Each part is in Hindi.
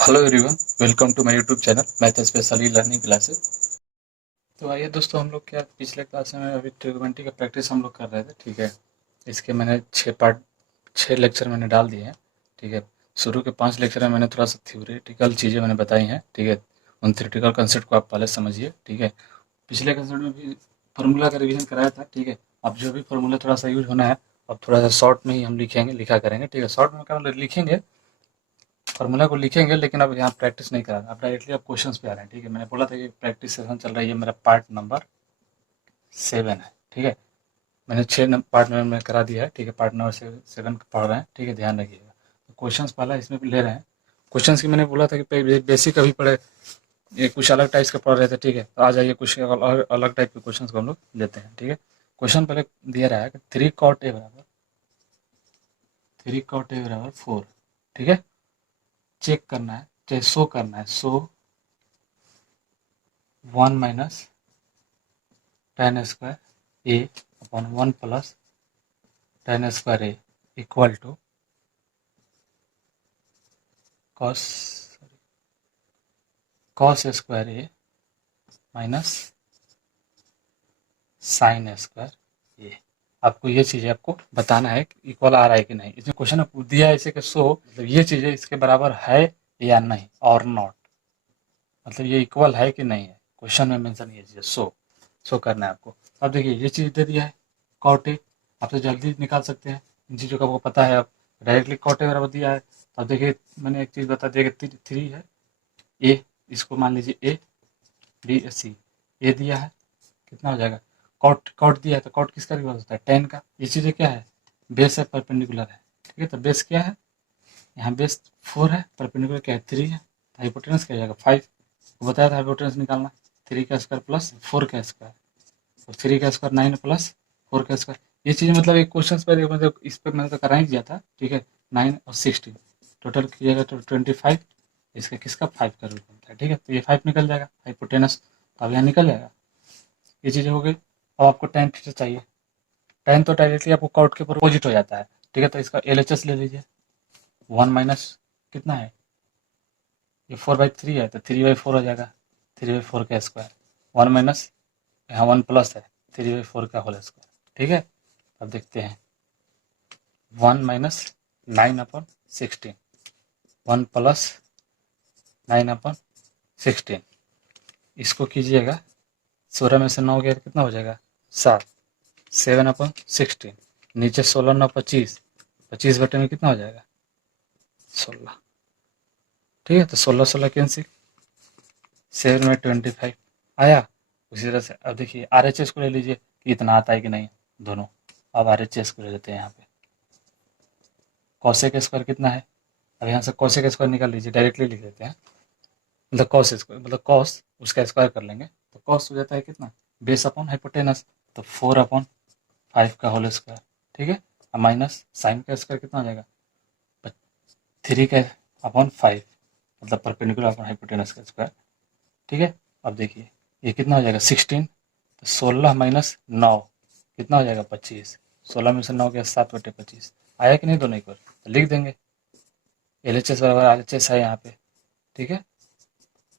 Hello everyone, welcome to my YouTube channel math specially learning classes. तो आइए दोस्तों, हम लोग क्या पिछले क्लास में अभी ट्रिग्नोमेट्री का प्रैक्टिस हम लोग कर रहे थे। ठीक है, इसके मैंने 6 लेक्चर मैंने डाल दिए हैं। ठीक है, शुरू के 5 लेक्चर में मैंने थोड़ा सा थ्योरेटिकल चीज़ें मैंने बताई हैं। ठीक है, उन थ्योरेटिकल कंसेप्ट को आप पहले समझिए। ठीक है, पिछले कंसेप्ट में भी फार्मूला का रिवीजन कराया था। ठीक है, अब जो भी फार्मूला थोड़ा सा यूज होना है, अब थोड़ा सा शॉर्ट में ही हम लिखा करेंगे। ठीक है, शॉर्ट में क्या मतलब लिखेंगे, फार्मूला को लिखेंगे, लेकिन अब यहाँ प्रैक्टिस नहीं करा रहा, अब डायरेक्टली अब क्वेश्चंस पे आ रहे हैं। ठीक है, मैंने बोला था कि प्रैक्टिस सेशन चल रहा है, ये मेरा पार्ट नंबर 7 है। ठीक है, मैंने 6 पार्ट में मैं करा दिया है। ठीक है, पार्ट नंबर 7 पढ़ रहे हैं। ठीक है, ध्यान रखिएगा। तो क्वेश्चंस पहला इसमें ले रहे हैं। क्वेश्चंस की मैंने बोला था कि बेसिक अभी पढ़े, ये कुछ अलग टाइप्स के पढ़ रहे थे। ठीक है, तो आ जाइए कुछ अलग टाइप के क्वेश्चन को हम लोग लेते हैं। ठीक है, क्वेश्चन पहले दिया रहा है कि 3 cot a बराबर 4। ठीक है, चेक करना है, चाहे शो करना है, show 1 minus tan square A upon 1 plus tan square A equal to cos square A minus sine square A. आपको ये चीज़ें आपको बताना है कि इक्वल आ रहा है कि नहीं। इसमें क्वेश्चन दिया है ऐसे कि शो, मतलब ये चीज़ें इसके बराबर है या नहीं, और नॉट, मतलब ये इक्वल है कि नहीं है। क्वेश्चन में मेंशन ये चीज़ शो करना है आपको। अब देखिए ये चीज़ दे दिया है कॉट ए, आप तो जल्दी निकाल सकते हैं इन चीज़ों का, आपको पता है। आप डायरेक्टली कॉट ए बराबर दिया है, तो अब देखिए मैंने एक चीज़ बता दिया कि 3 है ए, इसको मान लीजिए ए बी सी, ए दिया है, कितना हो जाएगा, कॉट कॉट दिया है, तो कॉट किसका रिवर्स होता है, टेन का। ये चीज़ें क्या है, बेस है, परपेंडिकुलर है। ठीक है, तो बेस क्या है, यहाँ बेस 4 है, परपेंडिकुलर क्या है 3 है, तो हाइपोटेनस क्या हो जाएगा 5। बताया था हाइपोटेनस निकालना, 3 का स्क्वायर प्लस 4 का स्क्वायर, तो 3 का स्क्वायर 9 प्लस 4 का स्क्वायर। ये चीज़ मतलब एक क्वेश्चन पर मतलब इस पर मैंने तो करा ही दिया था। ठीक है, 9 और 16 टोटल कीजिएगा तो 25, इसका किसका 5 का रूट बनता है। ठीक है, तो ये 5 निकल जाएगा हाइपोटेनस, तो अब यहाँ निकल जाएगा। ये चीज़ें हो गई। अब आपको tan थीटा चाहिए, tan तो डायरेक्टली आपको कॉट के ऊपर अपोजिट हो जाता है। ठीक है, तो इसका LHS ले लीजिए, 1 माइनस कितना है, ये 4/3 है, तो 3/4 हो जाएगा, 3/4 का स्क्वायर, 1 माइनस यहाँ 1 प्लस है 3/4 का होल स्क्वायर। ठीक है, अब देखते हैं 1 माइनस 9/16, 1 प्लस 9/16, इसको कीजिएगा, 16 में से 9 गया तो कितना हो जाएगा 7, 7/16, नीचे 16 9 25, 25 बटे में कितना हो जाएगा 16। ठीक है, तो 16 16 कैंसिल, 7 में 25 आया। उसी तरह से अब देखिए RHS को ले लीजिए कि इतना आता है कि नहीं दोनों। अब RHS को ले लेते हैं यहाँ पे, कॉसेक स्क्वायर कितना है, अब यहाँ से कॉसेक स्क्वायर निकाल लीजिए, डायरेक्टली लिख देते हैं, मतलब कॉस स्क्वायर मतलब कॉस उसका स्क्वायर कर लेंगे, तो कॉस हो जाता है कितना, बेस अपॉन हाइपोटेनस, तो 4/5 का होल स्क्वायर। ठीक है, अब माइनस साइन का स्क्वायर कितना हो जाएगा 3 का/5, मतलब परपेंडिकुलर अपॉन हाइपोटेनस का स्क्वायर। ठीक है, अब देखिए ये कितना हो जाएगा 16, तो 16 माइनस 9 कितना हो जाएगा 25, 16 में से 9 गया 7/25, आया कि नहीं दोनों एक बार, तो लिख देंगे LHS बराबर RHS है यहाँ पे। ठीक है,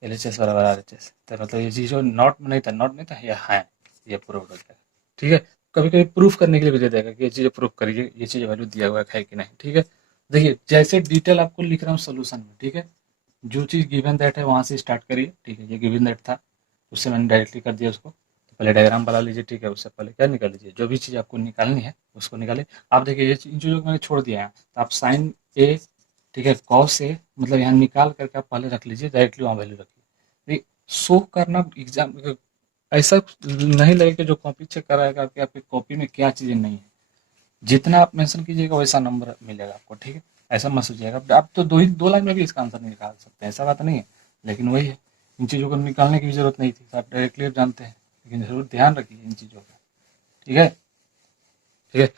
LHS बराबर RHS, तो मतलब ये चीज़ जो नॉट नहीं था ये है, ये प्रूव हो जाएगा। ठीक है, कभी कभी प्रूफ करने के लिए भी दे देगा कि ये चीज़ें प्रूफ करिए, ये चीज़ वैल्यू दिया हुआ है कि नहीं। ठीक है, देखिए जैसे डिटेल आपको लिख रहा हूँ सोल्यूशन में। ठीक है, जो चीज़ गिवन दैट है वहाँ से स्टार्ट करिए। ठीक है, ये गिवन दैट था, उससे मैंने डायरेक्टली कर दिया उसको, तो पहले डायग्राम बना लीजिए। ठीक है, उससे पहले क्या निकाल लीजिए, जो भी चीज़ आपको निकालनी है उसको निकालिए। आप देखिए ये इन चीज़ों को मैंने छोड़ दिया है, तो आप साइन ए, ठीक है, कॉस ए, मतलब यहाँ निकाल करके आप पहले रख लीजिए, डायरेक्टली वहाँ वैल्यू रखिए। शो करना एग्जाम ऐसा नहीं लगे कि जो कॉपी चेक कराएगा कि आपकी कॉपी में क्या चीज़ें नहीं है, जितना आप मेंशन कीजिएगा वैसा नंबर मिलेगा आपको। ठीक है, ऐसा मत सोचिएगा, आप तो 2 लाइन में भी इसका आंसर निकाल सकते हैं, ऐसा बात नहीं है। लेकिन वही है, इन चीज़ों को निकालने की भी जरूरत नहीं थी, आप डायरेक्टली आप जानते हैं, लेकिन जरूर ध्यान रखिए इन चीज़ों का। ठीक है, ठीक है,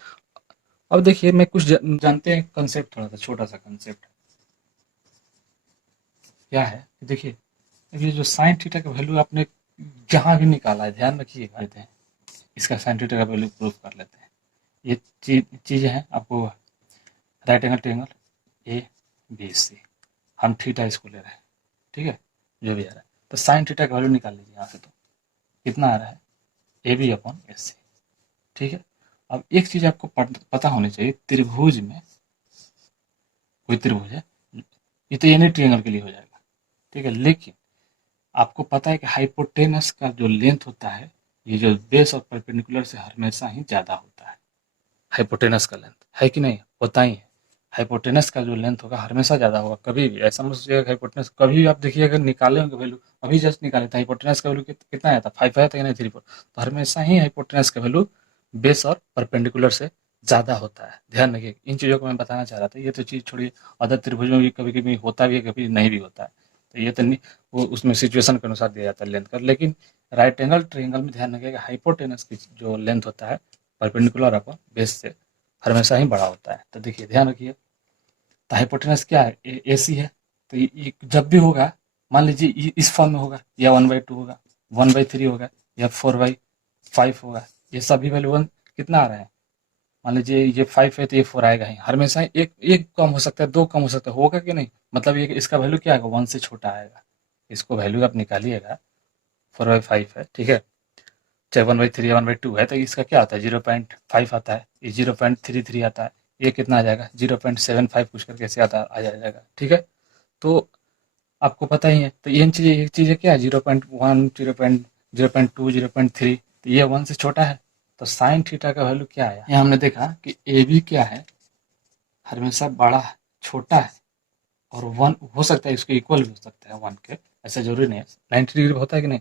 अब देखिए मैं कुछ जानते हैं कंसेप्ट, थोड़ा सा छोटा सा कंसेप्ट क्या है कि देखिए, ये जो साइन थीटा का वैल्यू आपने जहाँ भी निकाला है, ध्यान रखिएगा, लेते हैं इसका साइन थीटा का वैल्यू प्रूफ कर लेते हैं। ये चीज़ें हैं आपको, right angle triangle A B C, हम थीटा इसको ले रहे हैं, ठीक है, जो भी आ रहा है। तो साइन थीटा का वैल्यू निकाल लीजिए यहाँ से, तो कितना आ रहा है, A B upon S C, ठीक है। अब एक चीज़ आपको पता होनी चाहिए, त्रिभुज में कोई त्रिभुज है, ये तो एनी ट्रायंगल के लिए हो जाएगा, ठीक है, लेकिन आपको पता है कि हाइपोटेनस का जो लेंथ होता है, ये जो बेस और परपेंडिकुलर से हमेशा ही ज़्यादा होता है। हाइपोटेनस का लेंथ है कि नहीं, होता ही है। हाइपोटेनस का जो लेंथ होगा हमेशा ज़्यादा होगा, कभी भी ऐसा मत सोचिएगा हाइपोटेनस, कभी भी आप देखिए अगर निकाले होंगे वैल्यू, अभी जस्ट निकाले थे हाइपोटेनस का वैल्यू कितना आया था, 5 आया था कि नहीं, 3 4, तो हमेशा ही हाइपोटेनस का वैल्यू बेस और परपेंडिकुलर से ज़्यादा होता है। ध्यान रखिए, इन चीज़ों को मैं बताना चाह रहा था। ये तो चीज़ छोड़िए, अदर त्रिभुज में भी कभी कभी होता भी है, कभी नहीं भी होता है, तो ये तो नहीं, वो उसमें सिचुएशन के अनुसार दिया जाता है लेंथ का। लेकिन राइट एंगल ट्रायंगल में ध्यान रखिएगा, हाइपोटेनस की जो लेंथ होता है परपेंडिकुलर अपॉन बेस से हमेशा ही बड़ा होता है। तो देखिए ध्यान रखिए, तो हाइपोटेनस क्या है, ए सी है, तो ये जब भी होगा, मान लीजिए इस फॉर्म में होगा, या 1/2 होगा, 1/3 होगा, या 4/5 होगा, ये सभी वैल्यू वन कितना आ रहा है, मान लीजिए ये 5 है तो ये 4 आएगा ही, हमेशा ही एक एक कम हो सकता है, 2 कम हो सकता है, होगा कि नहीं, मतलब ये इसका वैल्यू क्या आएगा, 1 से छोटा आएगा। इसको वैल्यू आप निकालिएगा, 4/5 है, ठीक है, चाहे 1/3 या 1/2 है, तो इसका क्या आता है, 0.5 आता है, ये 0.33 आता है, ये कितना आ जाएगा, 0.75 कुछ करके ऐसे आता आ जाएगा, ठीक है। तो आपको पता ही है, तो ये चीज़ें क्या है, 0.1, 0.2, 0.3, तो ये 1 से छोटा है, तो साइन थीटा का वैल्यू क्या आया, यहाँ हमने देखा कि ए बी क्या है, हमेशा बड़ा है, छोटा है, और 1 हो सकता है इसके इक्वल भी हो सकता है 1 के, ऐसा जरूरी नहीं है, 90 डिग्री होता है कि नहीं,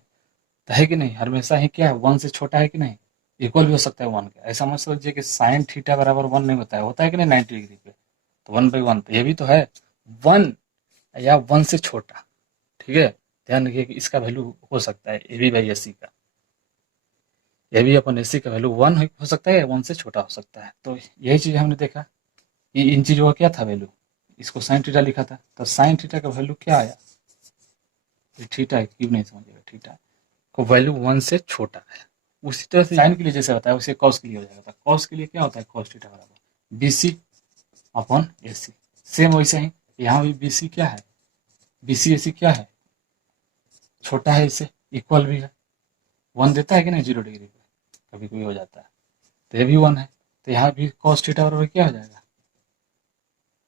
तो है कि नहीं, हमेशा ही क्या है, 1 से छोटा है कि नहीं, इक्वल भी हो सकता है 1 के। ऐसा मत सोचिए कि साइन थीटा बराबर 1 नहीं होता है कि नहीं 90 डिग्री पे, तो 1/1, तो ये भी तो है 1 या 1 से छोटा, ठीक है। ध्यान रखिए कि इसका वैल्यू हो सकता है A B by S C का, A B upon S C का वैल्यू 1 हो सकता है या 1 से छोटा हो सकता है। तो यही चीज़ हमने देखा, ये इन चीज़ों का क्या था वैल्यू, इसको साइन थीटा लिखा था, तो साइन थीटा का वैल्यू क्या आया, थीटा है, क्यों नहीं समझिएगा, थीटा को वैल्यू 1 से छोटा है। उसी तरह से साइन के लिए जैसे बताया, उसे कॉस के लिए हो जाएगा, तो कॉस के लिए क्या होता है, कॉस थीटा बराबर बी सी अपॉन ए सी। सेम वैसे ही यहाँ भी बी सी क्या है, बी सी ए सी क्या है, छोटा है, इससे इक्वल भी है, 1 देता है कि नहीं 0 डिग्री पे, कभी कभी हो जाता है, तो ये भी 1 है, तो यहाँ भी कॉस थीटा बराबर क्या हो जाएगा,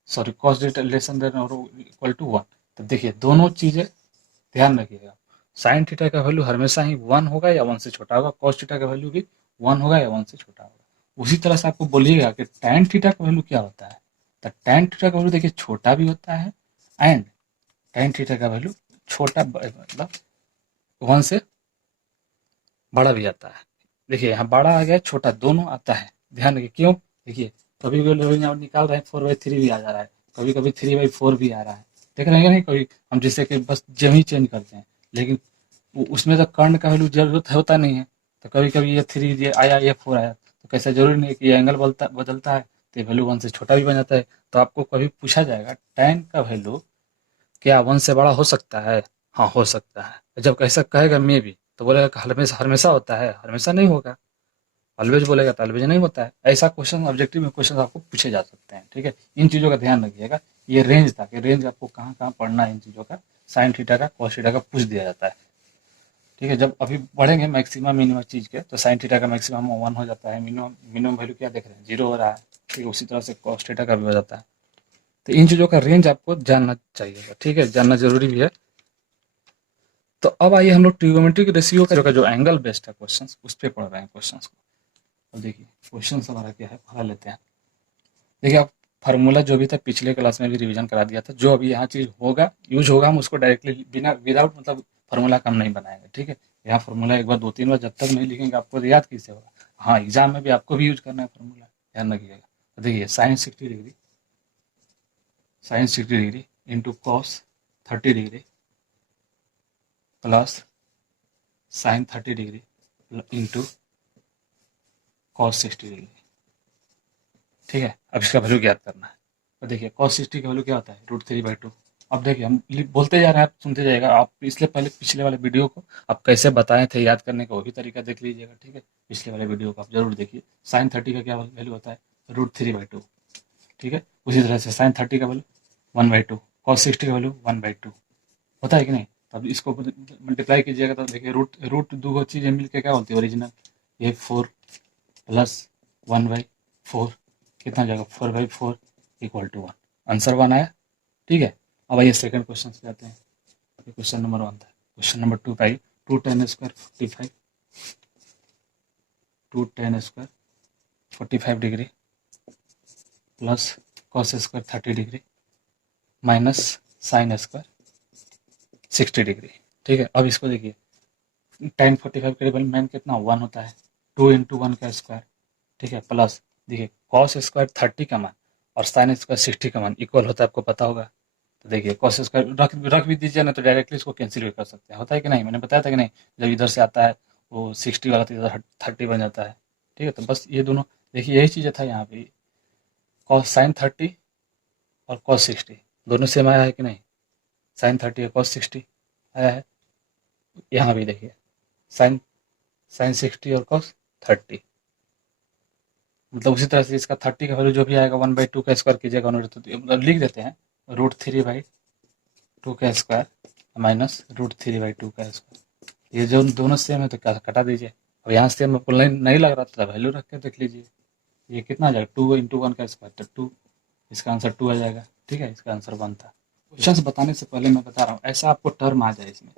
sorry cos theta lesser than और इक्वल टू 1। तो देखिए दोनों चीज़ें ध्यान रखिएगा, साइन थीटा का वैल्यू हमेशा ही 1 होगा या 1 से छोटा होगा, कॉस थीटा का वैल्यू भी 1 होगा या 1 से छोटा होगा। उसी तरह से आपको बोलिएगा कि टैन थीटा का वैल्यू क्या होता है, तो टैन थीटा का वैल्यू देखिए छोटा भी होता है, एंड टैन थीटा का वैल्यू छोटा मतलब 1 से बड़ा भी आता है। देखिए यहाँ बड़ा आ गया, छोटा दोनों आता है, ध्यान रखिए क्यों, देखिए कभी कभी लोग यहाँ निकाल रहे हैं 4/3 भी आ जा रहा है, कभी कभी 3/4 भी आ रहा है, देख रहे हैं नहीं, कभी हम जैसे कि बस जम ही चेंज करते हैं, लेकिन उसमें तो कर्ण का वैल्यू जरूरत होता नहीं है, तो कभी कभी ये 3 ये आया, ये 4 आया, तो कैसा जरूरी नहीं है कि ये एंगल बदलता है तो ये वैल्यू 1 से छोटा भी बन जाता है। तो आपको कभी पूछा जाएगा tan का वैल्यू क्या 1 से बड़ा हो सकता है, हाँ हो सकता है, जब कैसा कहेगा मे भी, तो बोलेगा कि हमेशा हमेशा होता है, हमेशा नहीं होगा, ऑलवेज बोलेगा तो ऑलवेज नहीं होता है। ऐसा क्वेश्चन ऑब्जेक्टिव में क्वेश्चन आपको पूछे जा सकते हैं, ठीक है। इन चीज़ों का ध्यान रखिएगा, ये रेंज था कि रेंज आपको कहाँ कहाँ पढ़ना है, इन चीज़ों का साइन थीटा का कॉस थीटा का पूछ दिया जाता है, ठीक है। जब अभी बढ़ेंगे मैक्सिमम मिनिमम चीज़ के, तो साइन थीटा का मैक्सिमम 1 हो जाता है, मिनिमम मिनिमम वैल्यू क्या देख रहे हैं 0 हो रहा है, ठीक है, उसी तरह से कॉस थीटा का भी हो जाता है। तो इन चीज़ों का रेंज आपको जानना चाहिए, ठीक है, जानना जरूरी भी है। तो अब आइए हम लोग ट्रिग्नोमेट्रिक रेशियो का जो एंगल बेस्ड है क्वेश्चन, उस पर पढ़ रहे हैं क्वेश्चन को। अब देखिए क्वेश्चन हमारा क्या है, पढ़ा लेते हैं। देखिए आप फार्मूला जो भी था पिछले क्लास में भी रिवीजन करा दिया था, जो अभी यहाँ चीज़ होगा यूज होगा, हम उसको डायरेक्टली बिना विदाउट मतलब फार्मूला का हम नहीं बनाएंगे, ठीक है। यहाँ फार्मूला एक बार 2-3 बार जब तक नहीं लिखेंगे आपको याद कैसे होगा, हाँ एग्जाम में भी आपको भी यूज करना है फार्मूला, ध्यान रखिएगा। तो देखिए sine 60 degree into cos 30 degree plus sine 30 degree into cos 60 degree, ठीक है। अब इसका वैल्यू ज्ञात करना है। तो देखिए कॉस 60 का वैल्यू क्या होता है, √3/2। अब देखिए हम बोलते जा रहे हैं, आप सुनते जाएगा, आप इसलिए पहले पिछले वाले वीडियो को आप कैसे बताए थे याद करने का, वो भी तरीका देख लीजिएगा, ठीक है। पिछले वाले वीडियो को आप जरूर देखिए। साइन 30 का क्या वैल्यू होता है, √3/2, ठीक है। उसी तरह से साइन 30 का वैल्यू 1/2, कॉस 60 का वैल्यू 1/2 होता है कि नहीं। तब इसको मल्टीप्लाई कीजिएगा तो देखिए रूट रूट दो चीज़ें मिलकर क्या होती है ओरिजिनल, ये 4 प्लस 1/4 कितना हो जाएगा 4/4 इक्वल टू 1। आंसर 1 आया। ठीक है, अब आइए सेकंड क्वेश्चन से जाते हैं। ये क्वेश्चन नंबर 1 था। क्वेश्चन नंबर 2 पाई 2 tan square 45 2 tan square 45 degree plus cos square 30 degree minus sine square 60 degree. ठीक है, अब इसको देखिए tan 45 के रिबल मैन कितना 1 होता है, 2 × 1 का स्क्वायर। ठीक है, प्लस देखिए कॉस स्क्वायर 30 का मान और साइन स्क्वायर 60 का मान इक्वल होता है, आपको पता होगा। तो देखिए कॉस स्क्वायर रख भी दीजिए ना तो डायरेक्टली इसको कैंसिल भी कर सकते हैं, होता है कि नहीं, मैंने बताया था कि नहीं। जब इधर से आता है वो 60 वाला तो इधर 30 बन जाता है। ठीक है, तो बस ये दोनों देखिए यही चीज़ें था यहाँ पे, कॉस साइन 30 और कॉस 60 दोनों सेम आया है कि नहीं, साइन 30 और कॉस 60 आया है। यहाँ भी देखिए साइन साइन 60 और कॉस 30, मतलब उसी तरह से इसका 30 का वैल्यू जो भी आएगा 1/2 का स्क्वायर कीजिएगा, मतलब लिख देते हैं √3/2 का स्क्वायर माइनस √3/2 का स्क्वायर। ये जो दोनों सेम है तो क्या कटा दीजिए। अब यहाँ से आपको नहीं लग रहा था वैल्यू रख के देख लीजिए, ये कितना आ जाएगा 2 × 1 का स्क्वायर तो 2, इसका आंसर 2 आ जाएगा। ठीक है, इसका आंसर 1 था। क्वेश्चन बताने से पहले मैं बता रहा हूँ ऐसा आपको टर्म आ जाए इसमें,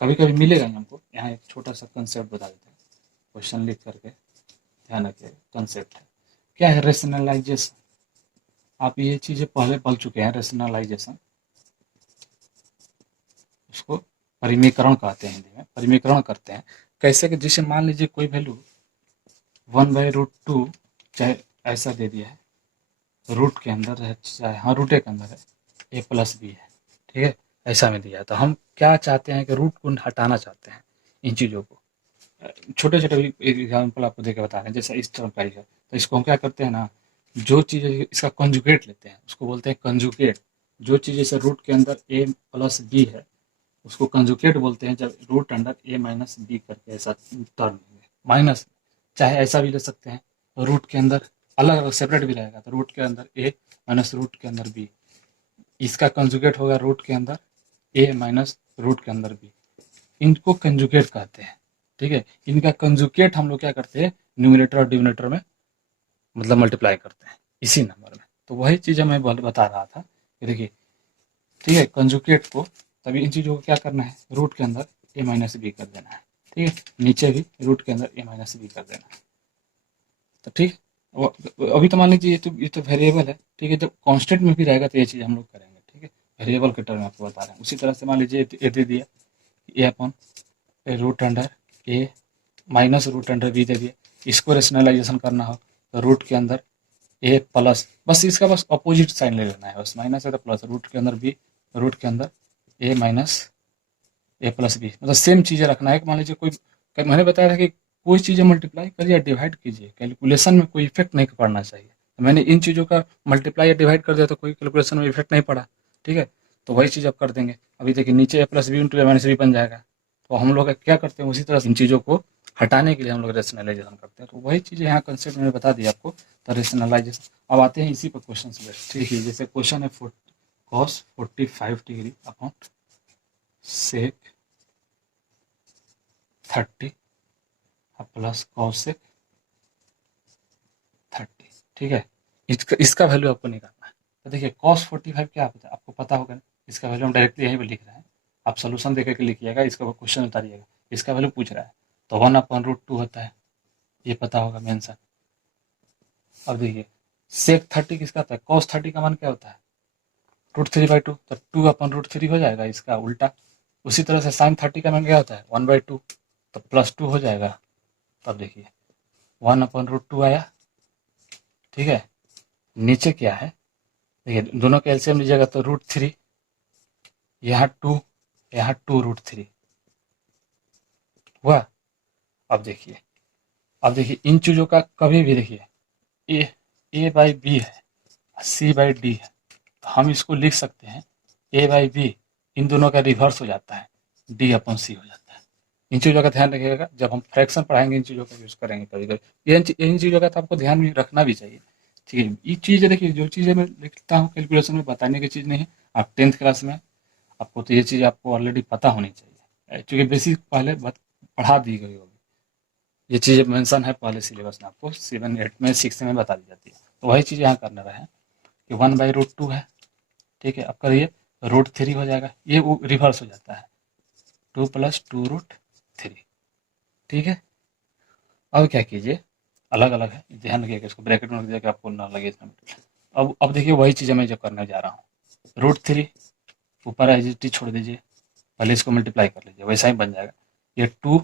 कभी कभी मिलेगा ही हमको। यहाँ एक छोटा सा कंसेप्ट बता देते हैं, क्वेश्चन लिख करके ध्यान रखिए। कंसेप्ट है क्या है, रेशनलाइजेशन। आप ये चीज़ें पहले पढ़ चुके हैं, रेशनलाइजेशन उसको परिमीकरण कहते हैं, हिंदी में परिमीकरण करते हैं। कैसे कि जैसे मान लीजिए कोई वैल्यू 1/√2 चाहे ऐसा दे दिया है, रूट के अंदर है चाहे हाँ रूट के अंदर है a+b है। ठीक है, ऐसा में दिया है तो हम क्या चाहते हैं कि रूट को हटाना चाहते हैं इन चीज़ों को। छोटे छोटे एग्जाम्पल आपको देकर बता रहे हैं, जैसे इस टर्म का ही है तो इसको हम क्या करते हैं ना, जो चीज़ इसका कंजुगेट लेते हैं उसको बोलते हैं कंजुगेट। जो चीज़ जैसे रूट के अंदर a+b है उसको कंजुगेट बोलते हैं, जब रूट अंडर a-b करके ऐसा टर्म माइनस, चाहे ऐसा भी ले सकते हैं रूट के अंदर अलग अलग सेपरेट भी रहेगा तो रूट के अंदर a माइनस रूट के अंदर b, इसका कंजुगेट होगा रूट के अंदर a माइनस रूट के अंदर b। इनको कंजुगेट कहते हैं। ठीक है, इनका कंजुगेट हम लोग क्या करते हैं न्यूमरेटर और डिनोमिनेटर में मतलब मल्टीप्लाई करते हैं इसी नंबर में। तो वही चीज़ मैं बता रहा था कि देखिए ठीक है, कंजुगेट को तभी इन चीज़ों को क्या करना है रूट के अंदर a-b कर देना है। ठीक है, नीचे भी रूट के अंदर a-b कर देना है। तो ठीक, अभी तो मान लीजिए ये तो वेरिएबल है। ठीक है, जब कांस्टेंट में भी रहेगा तो ये चीज़ हम लोग करेंगे। ठीक है, वेरिएबल के टर्म में आपको बता रहे हैं। उसी तरह से मान लीजिए ये दे दिया a/रूट under a minus root under b दे दिया, इसको रेशनलाइजेशन करना हो तो रूट के अंदर a प्लस, बस इसका बस अपोजिट साइन ले लेना है, बस माइनस है तो प्लस, रूट के अंदर b रूट के अंदर a माइनस a+b, मतलब सेम चीज़ें रखना है। मान लीजिए कोई मैंने बताया था कि कोई चीज़ें मल्टीप्लाई करिए या डिवाइड कीजिए, कैलकुलेशन में कोई इफेक्ट नहीं पड़ना चाहिए। तो मैंने इन चीज़ों का मल्टीप्लाई या डिवाइड कर दिया तो कोई कैलकुलेशन में इफेक्ट नहीं पड़ा। ठीक है, तो वही चीज़ अब कर देंगे। अभी देखिए नीचे a+b × a-b बन जाएगा, तो हम लोग क्या करते हैं उसी तरह से इन चीज़ों को हटाने के लिए हम लोग रेशनलाइजेशन करते हैं। तो वही चीज़ें यहाँ कंसेप्ट मैंने बता दिया आपको, तो रेशनलाइजेशन। अब आते हैं इसी पर क्वेश्चन से। ठीक है, जैसे क्वेश्चन है cos 45 degree upon sec 30 plus cosec 30। ठीक है, इसका वैल्यू आपको निकालना है। तो देखिए cos 45 क्या होता है आपको पता होगा ना, इसका वैल्यू हम डायरेक्टली यहीं पे लिख रहे हैं। आप सोल्यूशन देकर के लिखिएगा, इसका क्वेश्चन उतारिएगा, इसका वैल्यू पूछ रहा है तो 1/√2 होता है, ये पता होगा मेंशन। अब देखिए सेक 30 किसका होता है, cos 30 का मान क्या होता है √3/2, तो 2/√3 हो जाएगा इसका उल्टा। उसी तरह से साइन 30 का मान क्या होता है 1/2, तो +2 हो जाएगा। तब देखिए 1/√2 आया। ठीक है, नीचे क्या है देखिए, दोनों का एलसीएम लीजिएगा तो √3, यहाँ 2 यहाँ 2√3 हुआ। अब देखिए इन चीज़ों का कभी भी देखिए a/b है c/d है, तो हम इसको लिख सकते हैं a/b, इन दोनों का रिवर्स हो जाता है d/c हो जाता है। इन चीज़ों का ध्यान रखिएगा, जब हम फ्रैक्शन पढ़ाएंगे इन चीज़ों का यूज़ करेंगे कभी कभी, इन चीज़ों का तो आपको ध्यान भी रखना भी चाहिए। ठीक है, ये चीज़ें देखिए जो चीज़ें मैं लिखता हूँ कैलकुलेशन में बताने की चीज़ नहीं है, आप 10th क्लास में, आपको तो ये चीज़ आपको ऑलरेडी पता होनी चाहिए, क्योंकि बेसिक पहले पढ़ा दी गई होगी। ये चीज़ मेंशन है पहले सिलेबस में, आपको 7, 8 में, 6 में बता दी जाती है। तो वही चीज़ यहाँ करना रहे कि 1/√2 है, ठीक है। अब करिए √3 हो जाएगा, ये वो रिवर्स हो जाता है, 2 + 2√3, ठीक है। अब क्या कीजिए, अलग अलग है, ध्यान रखिएगा, इसको ब्रैकेट में रख दिया कि आपको ना लगे इसमें। अब देखिए वही चीज़ मैं जो करने जा रहा हूँ, √3 ऊपर एज इट इज छोड़ दीजिए, पहले इसको मल्टीप्लाई कर लीजिए, वैसा ही बन जाएगा। ये 2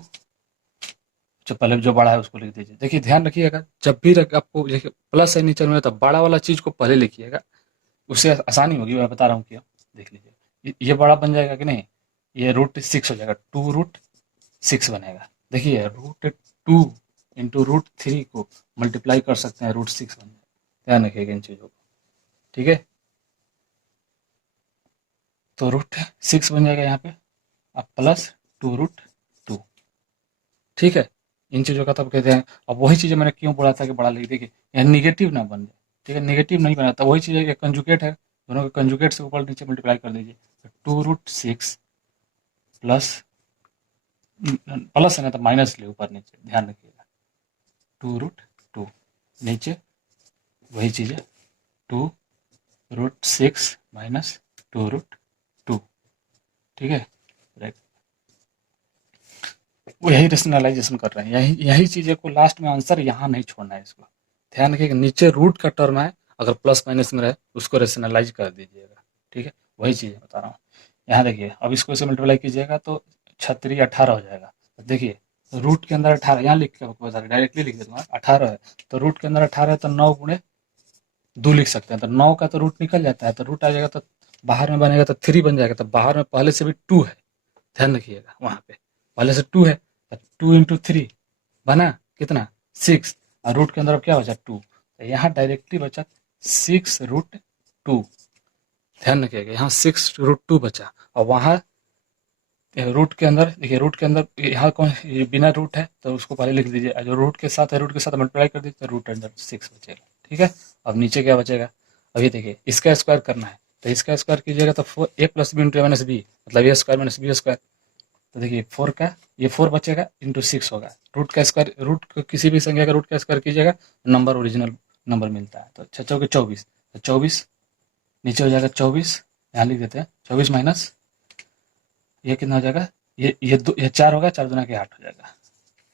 जो पहले जो बड़ा है उसको लिख दीजिए। देखिए ध्यान रखिएगा, जब भी आपको देखिए प्लस है नीचे में, तो बड़ा वाला चीज़ को पहले लिखिएगा, उससे आसानी होगी। मैं बता रहा हूँ क्यों, देख लीजिए। ये बड़ा बन जाएगा कि नहीं, ये √6 हो जाएगा, 2√6 बनेगा। देखिए √2 इंटू √3 को मल्टीप्लाई कर सकते हैं, √6 बन जाएगा। ध्यान रखिएगा इन चीज़ों को, ठीक है। तो √6 बन जाएगा यहाँ पे, अब प्लस 2√2, ठीक है। इन चीज़ों का तब कहते हैं। अब वही चीज़ें मैंने क्यों बोला था कि बड़ा लिख देखिए, यहाँ निगेटिव ना बन जाए, ठीक है, निगेटिव नहीं बना, तो वही चीज़ है कि कंजुगेट है, दोनों के कंजुगेट से ऊपर नीचे मल्टीप्लाई कर दीजिए, तो 2√6 प्लस, प्लस है ना तो माइनस ले ऊपर नीचे, ध्यान रखिएगा, 2√2 नीचे वही चीज़ है, 2√6 माइनस 2√2, ठीक है। वो यही रेशनलाइजेशन कर रहे हैं, यही चीज़ें को लास्ट में आंसर यहाँ नहीं छोड़ना है। इसको ध्यान रखिएगा, नीचे रूट का टर्म है, अगर प्लस माइनस में रहे उसको रेशनलाइज कर दीजिएगा, ठीक है। वही चीज़ बता रहा हूँ। यहाँ देखिए, अब इसको इसे मल्टीप्लाई कीजिएगा तो 36 18 हो जाएगा। तो देखिए रूट के अंदर 18, यहाँ लिख के आपको बता रहे, डायरेक्टली लिख देता 18 है, तो रूट के अंदर 18 है, तो 9 गुणे 2 लिख सकते हैं, तो 9 का तो रूट निकल जाता है, तो रूट आ जाएगा, तो बाहर में बनेगा तो 3 बन जाएगा, तो बाहर में पहले से भी 2 है, ध्यान रखिएगा, वहाँ पे पहले से 2 है, 2 इंटू 3 बना कितना 6, और रूट के अंदर अब क्या बचा 2, तो यहाँ डायरेक्टली बचा 6√2। ध्यान रखिएगा, यहाँ 6√2 बचा, और वहाँ रूट के अंदर देखिए, रूट के अंदर यहाँ कौन बिना रूट है, तो उसको पहले लिख दीजिए, जो रूट के साथ है रूट के साथ मल्टीप्लाई कर दीजिए, तो रूट अंदर 6 बचेगा, ठीक है। अब नीचे क्या बचेगा, अभी देखिए इसका स्क्वायर करना है, तो इसका स्क्वायर कीजिएगा तो a + b इंटू -b, मतलब a² - b²। तो देखिए 4 का ये 4 बचेगा इंटू 6 होगा, रूट का स्क्वायर, रूट किसी भी संख्या का रूट का स्क्वायर कीजिएगा, नंबर ओरिजिनल नंबर मिलता है, तो 6 चौके 24, तो 24 नीचे हो जाएगा, 24 यहाँ लिख देते हैं, 24 माइनस ये कितना हो जाएगा, ये 4 होगा, 4 दूना के 8 हो जाएगा,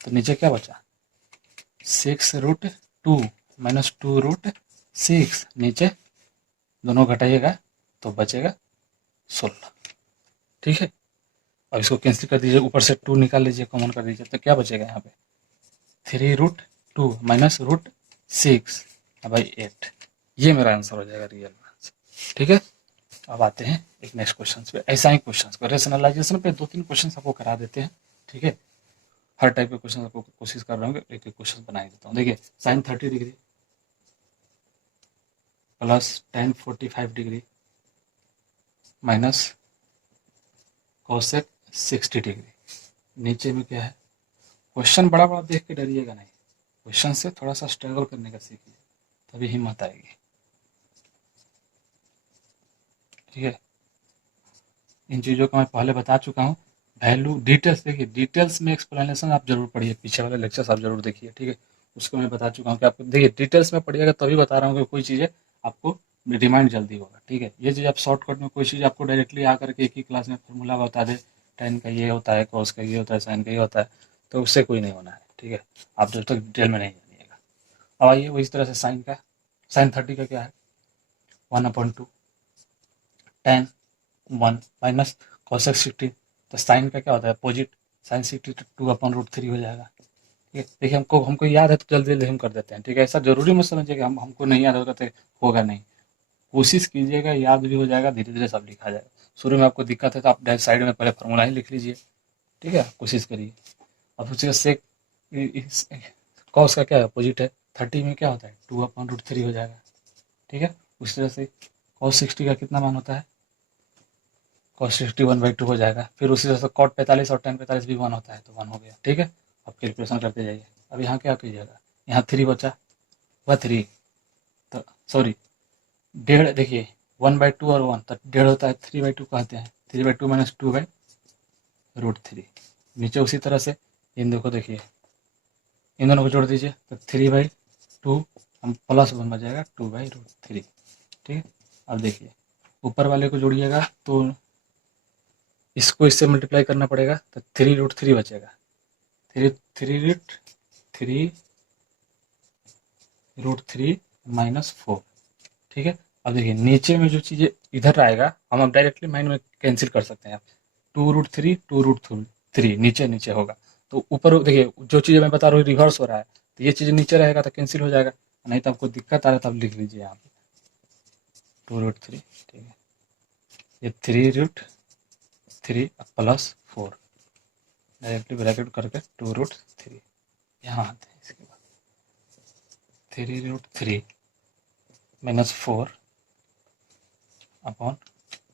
तो नीचे क्या बचा 6√2 माइनस 2√6, नीचे दोनों घटाइएगा तो बचेगा 16, ठीक है। अब इसको कैंसिल कर दीजिए, ऊपर से 2 निकाल लीजिए, कॉमन कर दीजिए, तो क्या बचेगा यहाँ पे 3√2 माइनस √6/8, ये मेरा आंसर हो जाएगा, रियल आंसर, ठीक है। अब आते हैं एक नेक्स्ट क्वेश्चन पे, ऐसा ही क्वेश्चन को रेशनलाइजेशन पे 2-3 क्वेश्चन आपको करा देते हैं, ठीक है। हर टाइप के क्वेश्चन आपको कोशिश कर रहा हूँ, एक एक क्वेश्चन बना देता हूँ। देखिए sin 30 degree plus tan 45 degree minus cosec 60 degree, नीचे में क्या है। क्वेश्चन बड़ा बड़ा देख के डरिएगा नहीं, क्वेश्चन से थोड़ा सा स्ट्रगल करने का सीखिए, तभी हिम्मत आएगी, ठीक है। इन चीज़ों को मैं पहले बता चुका हूँ। वैल्यू डिटेल्स देखिए, डिटेल्स में एक्सप्लेनेशन आप जरूर पढ़िए, पीछे वाले लेक्चर्स आप जरूर देखिए, ठीक है। उसको मैं बता चुका हूँ कि आपको देखिए डिटेल्स में पढ़िएगा, तभी बता रहा हूँ कि कोई चीज़ें आपको रिमाइंड जल्दी होगा, ठीक है। ये चीज़ आप शॉर्टकट में कोई चीज़ आपको डायरेक्टली आकर के एक ही क्लास में फॉर्मूला बता दे, tan का ये होता है, cos का ये होता है, sin का ये होता है, तो उससे कोई नहीं होना है, ठीक है। आप जब तक डिटेल में नहीं जानिएगा। अब आइए वही तरह से sin 30 का क्या है 1/2 tan 1 माइनस cosec 60, तो साइन का क्या होता है अपोजिट, sin 60 तो 2/√3 हो जाएगा, ठीक है। देखिए हमको याद है तो जल्दी जल्दी हम कर देते हैं, ठीक है। ऐसा जरूरी मत समझिए कि हमको नहीं याद होगा तो होगा नहीं, कोशिश कीजिएगा, याद भी हो जाएगा, धीरे धीरे सब लिखा जाएगा। शुरू में आपको दिक्कत है तो आप साइड में पहले फॉर्मूला ही लिख लीजिए, ठीक है, कोशिश करिए। अब उसके सेक कॉस का क्या है अपोजिट है, 30 में क्या होता है 2/√3 हो जाएगा, ठीक है। उसी तरह से cos 60 का कितना मान होता है cos 60 1/2 हो जाएगा, फिर उसी तरह से cot 45 और tan 45 भी 1 होता है, तो 1 हो गया, ठीक है। अब कैलकुलेशन करते जाइए। अब यहाँ क्या कीजिएगा, यहाँ 3 बचा, वह 3, तो सॉरी 1.5, देखिए 1/2 और 1 तो 1.5 होता है, 3/2 कहते हैं, 3/2 माइनस 2/√3। नीचे उसी तरह से इन देखो, देखिए इन दोनों को जोड़ दीजिए तो 3/2 हम प्लस 1 बचेगा 2/√3। ठीक है, अब देखिए ऊपर वाले को जोड़िएगा तो इसको इससे मल्टीप्लाई करना पड़ेगा तो 3√3 बचेगा, 3√3 माइनस 4। ठीक है, अब देखिए नीचे में जो चीज़ें इधर आएगा हम अब डायरेक्टली माइंड में कैंसिल कर सकते हैं। 2√3 नीचे नीचे होगा, तो ऊपर देखिए जो चीज़ें मैं बता रहा हूँ रिवर्स हो रहा है, तो ये चीज़ें नीचे रहेगा तो कैंसिल हो जाएगा, नहीं तो आपको दिक्कत आ रहा है तब लिख लीजिए यहाँ पे 2√3। ठीक है, ये 3√3 प्लस 4 डायरेक्टली ब्रैकेट करके 2√3 यहाँ आते हैं। इसके बाद 3√3 माइनस 4 अपॉन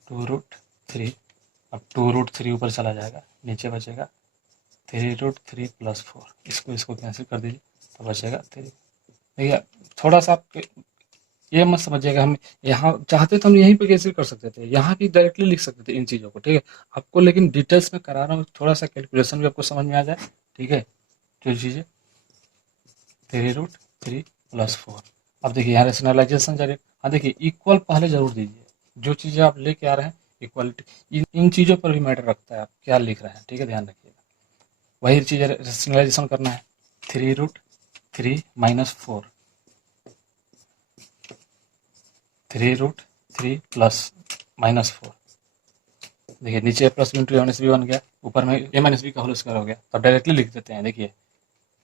2√3। अब 2√3 ऊपर चला जाएगा, नीचे बचेगा 3√3 प्लस 4। इसको कैंसिल कर दीजिए तो बचेगा 3। देखिए थोड़ा सा आप ये मत समझिएगा, हम यहाँ चाहते तो हम यहीं पे कैंसिल कर सकते थे, यहाँ भी डायरेक्टली लिख सकते थे इन चीज़ों को। ठीक है, आपको लेकिन डिटेल्स में करा रहा हूँ, थोड़ा सा कैलकुलेशन भी आपको समझ में आ जाए। ठीक है, जो चीज़ें 3√3 प्लस 4। अब देखिए यहाँ रेशनलाइजेशन जरिए, हाँ देखिए इक्वल पहले जरूर दीजिए, जो चीज़ें आप लेके आ रहे हैं इक्वालिटी इन चीज़ों पर भी मैटर रखता है आप क्या लिख रहे हैं। ठीक है, ध्यान रखिएगा, वही चीज़ें रेशनलाइजेशन करना है। 3√3 माइनस 4, 3√3 प्लस माइनस 4। देखिए नीचे a plus B into minus B बन गया, ऊपर में a माइनस बी का होल स्क्वायर हो गया, तब डायरेक्टली लिख देते हैं। देखिए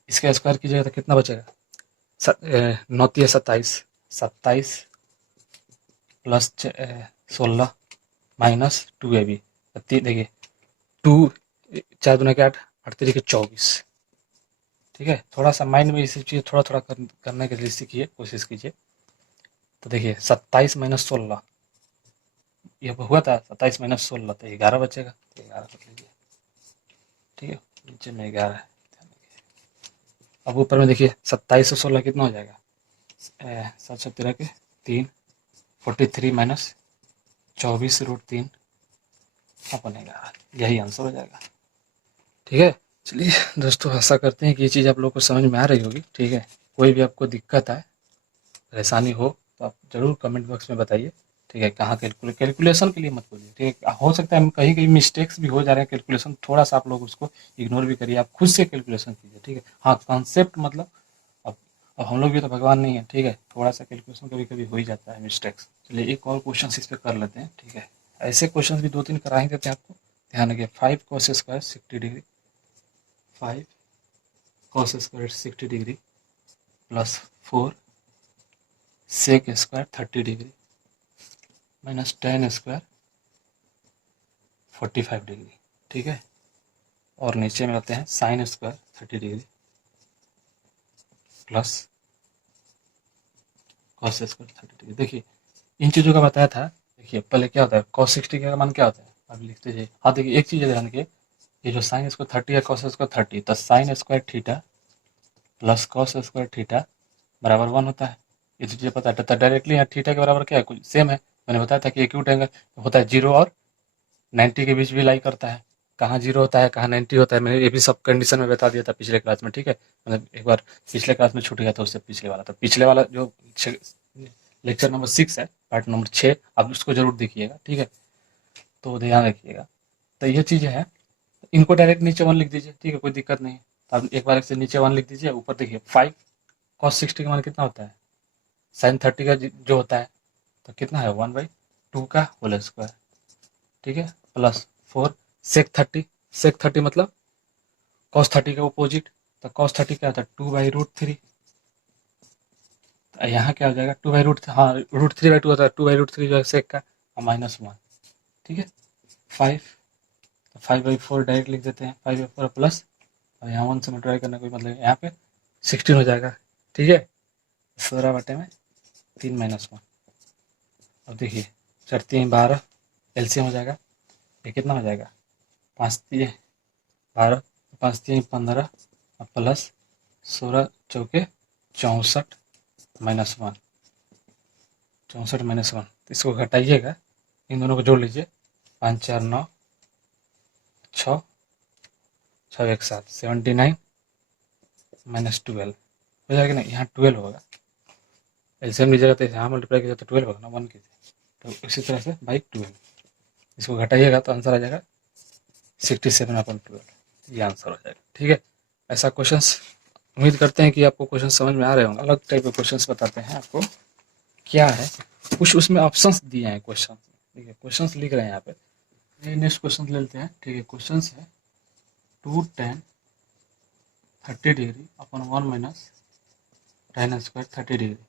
इसका स्क्वायर कीजिएगा तो कितना बचेगा, 9×3 = 27 प्लस 16 माइनस 2ab। देखिए 2 4 दूना के 8, 8 3 के 24। ठीक है, थोड़ा सा माइंड में इसी चीज़ थोड़ा थोड़ा करने के लिए सीखिए, कोशिश कीजिए। तो देखिए 27 माइनस 16 ये हुआ था, 27 माइनस 16 तो 11 बचेगा, तो 11 रख लीजिए। ठीक है, नीचे में 11 है। अब ऊपर में देखिए 27 से 16 कितना हो जाएगा, 7 के 3, 43 माइनस 24√3 अपन 11, यही आंसर हो जाएगा। ठीक है, चलिए दोस्तों, आशा करते हैं कि ये चीज़ आप लोगों को समझ में आ रही होगी। ठीक है, कोई भी आपको दिक्कत आए, परेशानी हो तो आप ज़रूर कमेंट बॉक्स में बताइए। ठीक है, कहाँ कैलकुलेशन के लिए मत बोलिए। ठीक है, हो सकता है कहीं कहीं मिस्टेक्स भी हो जा रहे हैं कैलकुलेशन, थोड़ा सा आप लोग उसको इग्नोर भी करिए, आप खुद से कैलकुलेशन कीजिए। ठीक है, हाँ कॉन्सेप्ट मतलब अब हम लोग भी तो भगवान नहीं है। ठीक है, थोड़ा सा कैलकुलेशन कभी कभी हो ही जाता है मिस्टेक्स। चलिए एक और क्वेश्चन इस पर कर लेते हैं। ठीक है, ऐसे क्वेश्चन भी 2-3 करा ही देते हैं आपको। ध्यान रखिए, 5 cos square 60 degree, 5 cos square 60 degree plus 4 sec square 30 degree minus tan square 45 degree. ठीक है, और नीचे में आते हैं sin square 30 degree plus cos square 30 degree. देखिए इन चीज़ों का बताया था। देखिए पहले क्या होता है, cos 60 का मान क्या होता है, अब लिखते जाइए। हाँ देखिए एक चीज़ ध्यान रखिए, ये जो sin स्क्वायर 30 है cos स्क्वायर 30, तो sin square theta plus cos square theta बराबर 1 होता है। ये चीज़ें पता है, तो डायरेक्टली यहाँ थीटा के बराबर क्या है, कुछ सेम है। मैंने बताया था कि एक्यूट एंगल होता है 0 और 90 के बीच भी लाई करता है। कहाँ 0 होता है, कहाँ 90 होता है, मैंने ये भी सब कंडीशन में बता दिया था पिछले क्लास में। ठीक है, मतलब एक बार पिछले क्लास में छूट गया था, उससे पिछले वाला, तो पिछले वाला जो लेक्चर नंबर 6 है, पार्ट नंबर 6, आप उसको जरूर देखिएगा। ठीक है, तो ध्यान रखिएगा। तो ये चीज़ें हैं, इनको डायरेक्ट नीचे 1 लिख दीजिए। ठीक है, कोई दिक्कत नहीं है। तो आप एक बार से नीचे 1 लिख दीजिए, ऊपर देखिए 5 cos 60 का मान कितना होता है, sin 30 का जो होता है, तो कितना है 1/2 का होल स्क्वायर। ठीक है, प्लस 4 sec 30 मतलब cos 30 का अपोजिट, तो cos 30 क्या होता है 2/√3। यहाँ क्या हो जाएगा 2/√3, हाँ √3/2 होता है, 2/√3 जो है सेक का, -1। ठीक है, 5, तो 5/4 डायरेक्ट लिख देते हैं, 5/4 प्लस, और यहाँ 1 से मल्टीप्लाई करने का कोई मतलब, यहाँ पे 16 हो जाएगा। ठीक है, 16/3 -1। अब देखिए 4 3 12 एलसीएम हो जाएगा, ये कितना हो जाएगा 5 3 12, 5 3 15 प्लस 16 चौके 64 -1, 64 -1 तो इसको घटाइएगा, इन दोनों को जोड़ लीजिए, 5 4 9 6 6 1 7 79 -12 हो जाएगा ना, यहाँ 12 होगा। एलसीएम लीजिएगा तो यहाँ मल्टीप्लाई कीजिए तो 12 होगा ना, 1 कीजिए तो इसी तरह से बाई 12, इसको घटाइएगा तो आंसर आ जाएगा 67/12, ये आंसर हो जाएगा। ठीक है, ऐसा क्वेश्चंस उम्मीद करते हैं कि आपको क्वेश्चन समझ में आ रहे होंगे। अलग टाइप के क्वेश्चंस बताते हैं आपको क्या है, कुछ उसमें ऑप्शंस दिए हैं क्वेश्चन। ठीक है, क्वेश्चंस लिख रहे हैं यहाँ पे। नेक्स्ट क्वेश्चन ले लेते हैं। ठीक है, क्वेश्चंस है 2 tan 30 डिग्री अपन 1 माइनस tan स्क्वायर 30 डिग्री।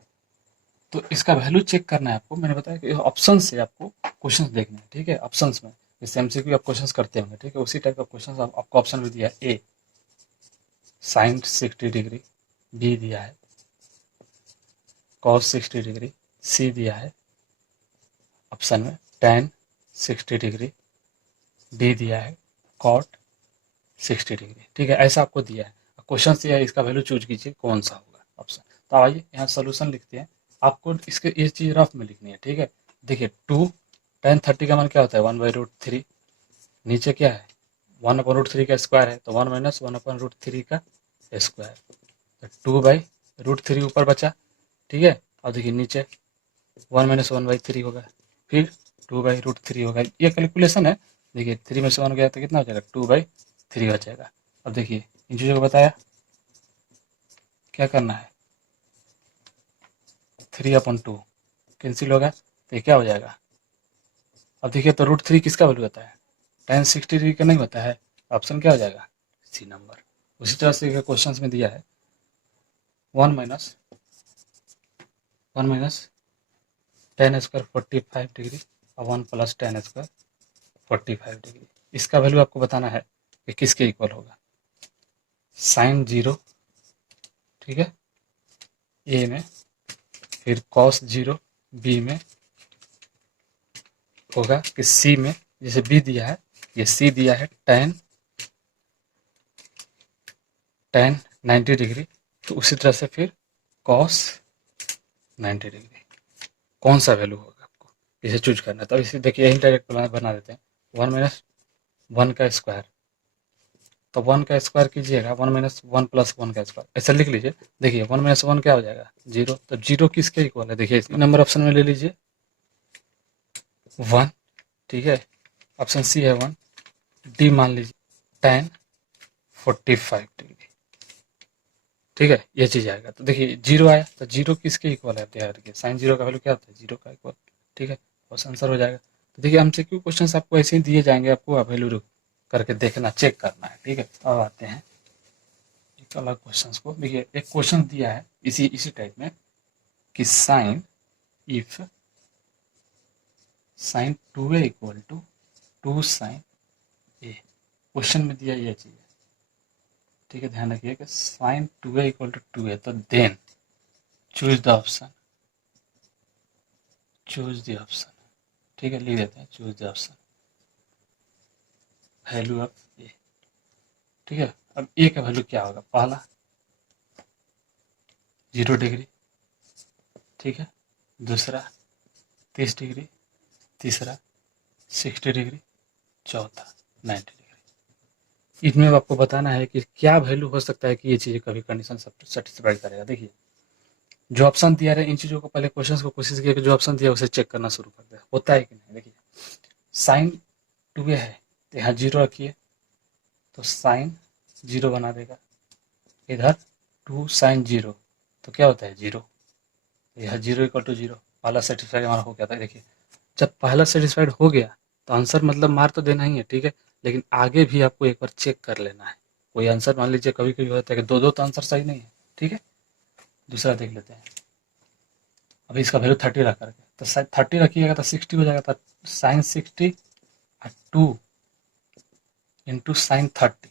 तो इसका वैल्यू चेक करना है आपको। मैंने बताया कि ऑप्शन से आपको क्वेश्चंस देखने हैं। ठीक है, ऑप्शंस में जैसे एमसीक्यू आप क्वेश्चंस करते होंगे। ठीक है, उसी टाइप का क्वेश्चंस आपको ऑप्शन में दिया है। ए साइन 60 डिग्री, बी दिया है कॉस 60 डिग्री, सी दिया है ऑप्शन में tan 60 डिग्री, डी दिया है कॉट 60 डिग्री। ठीक है, ऐसा आपको दिया है। क्वेश्चन से इसका वैल्यू चूज कीजिए कौन सा होगा ऑप्शन। तो आइए यहाँ सोल्यूशन लिखते हैं। आपको इसके ये चीज़ रफ में लिखनी है। ठीक है, देखिए 2 tan 30 का मान क्या होता है 1/√3। नीचे क्या है 1/√3 का स्क्वायर है तो 1 माइनस 1/√3 का स्क्वायर, तो 2/√3 ऊपर बचा। ठीक है, और देखिए नीचे 1 माइनस 1/3 होगा, फिर 2/√3 होगा। ये कैलकुलेशन है। देखिए 3 में से 1 गया तो कितना हो जाएगा 2/3 हो जाएगा। अब देखिए इन चीज़ों को बताया क्या करना है, 3/2 कैंसिल होगा तो ये क्या हो जाएगा। अब देखिए तो √3 किसका वैल्यू होता है tan 60 डिग्री का नहीं होता है। ऑप्शन क्या हो जाएगा सी नंबर। उसी तरह से क्वेश्चन में दिया है 1 माइनस tan स्क्वायर 45 डिग्री और 1 प्लस tan स्क्वायर 45 डिग्री। इसका वैल्यू आपको बताना है कि किसके इक्वल होगा। साइन 0, ठीक है, ए में, फिर कॉस 0 बी में होगा कि सी में, जैसे बी दिया है ये सी दिया है tan 90 डिग्री, तो उसी तरह से फिर कॉस 90 डिग्री। कौन सा वैल्यू होगा आपको इसे चूज करना है। तो इसे देखिए यही डायरेक्ट बना देते हैं। 1 माइनस 1 का स्क्वायर, तो 1 का स्क्वायर कीजिएगा 1 माइनस 1 प्लस 1 का स्क्वायर, ऐसा लिख लीजिए। देखिए 1 माइनस 1 क्या हो जाएगा 0, तो 0 किसके इक्वल है देखिए नंबर ऑप्शन में ले लीजिए 1। ठीक है, ऑप्शन सी है 1। डी मान लीजिए tan 45 डिग्री। ठीक है, ये चीज आएगा। तो देखिए 0 आया तो 0 किसके इक्वल है, ध्यान रखिए साइन 0 का वैल्यू क्या होता है 0 का इक्वल। ठीक है, बस आंसर हो जाएगा। तो देखिए एमसीक्यू क्वेश्चंस आपको ऐसे ही दिए जाएंगे, आपको वैल्यू करके देखना चेक करना है। ठीक है, अब आते हैं एक अलग क्वेश्चंस को। देखिए एक क्वेश्चन दिया है इसी टाइप में कि sine if sine 2a equal to 2 sine A. Question में दिया ये चीज है। ठीक है, ध्यान रखिए कि sign 2a equal to 2a, तो देन चूज द ऑप्शन, ठीक है, लिख देते हैं choose the option value of A. ठीक है, अब ए का वैल्यू क्या होगा, पहला 0 डिग्री, ठीक है, दूसरा 30 डिग्री, तीसरा 60 डिग्री, चौथा 90 डिग्री। इसमें आपको बताना है कि क्या वैल्यू हो सकता है कि ये चीज़ें कभी कंडीशन सेटिस्फाई करेगा। देखिए जो ऑप्शन दिया है इन चीज़ों को पहले क्वेश्चंस को कोशिश किया कि जो ऑप्शन दिया उसे चेक करना शुरू कर दे, होता है कि नहीं। देखिए साइन 2a है तो यहाँ 0 रखिए तो साइन 0 बना देगा, इधर 2 साइन 0 तो क्या होता है 0, यह 0 इक्वल टू 0। पहला सेटिस्फाइड हमारा हो गया था। देखिए जब पहला सेटिस्फाइड हो गया तो आंसर मतलब मार तो देना ही है। ठीक है, लेकिन आगे भी आपको एक बार चेक कर लेना है। कोई आंसर मान लीजिए कभी कभी होता है कि दो तो आंसर सही नहीं है। ठीक है, दूसरा देख लेते हैं। अभी इसका वैल्यू 30 रख करके, तो 30 रखिएगा तो 60 हो जाएगा, तो साइन 60 और 2 इंटू साइन 30,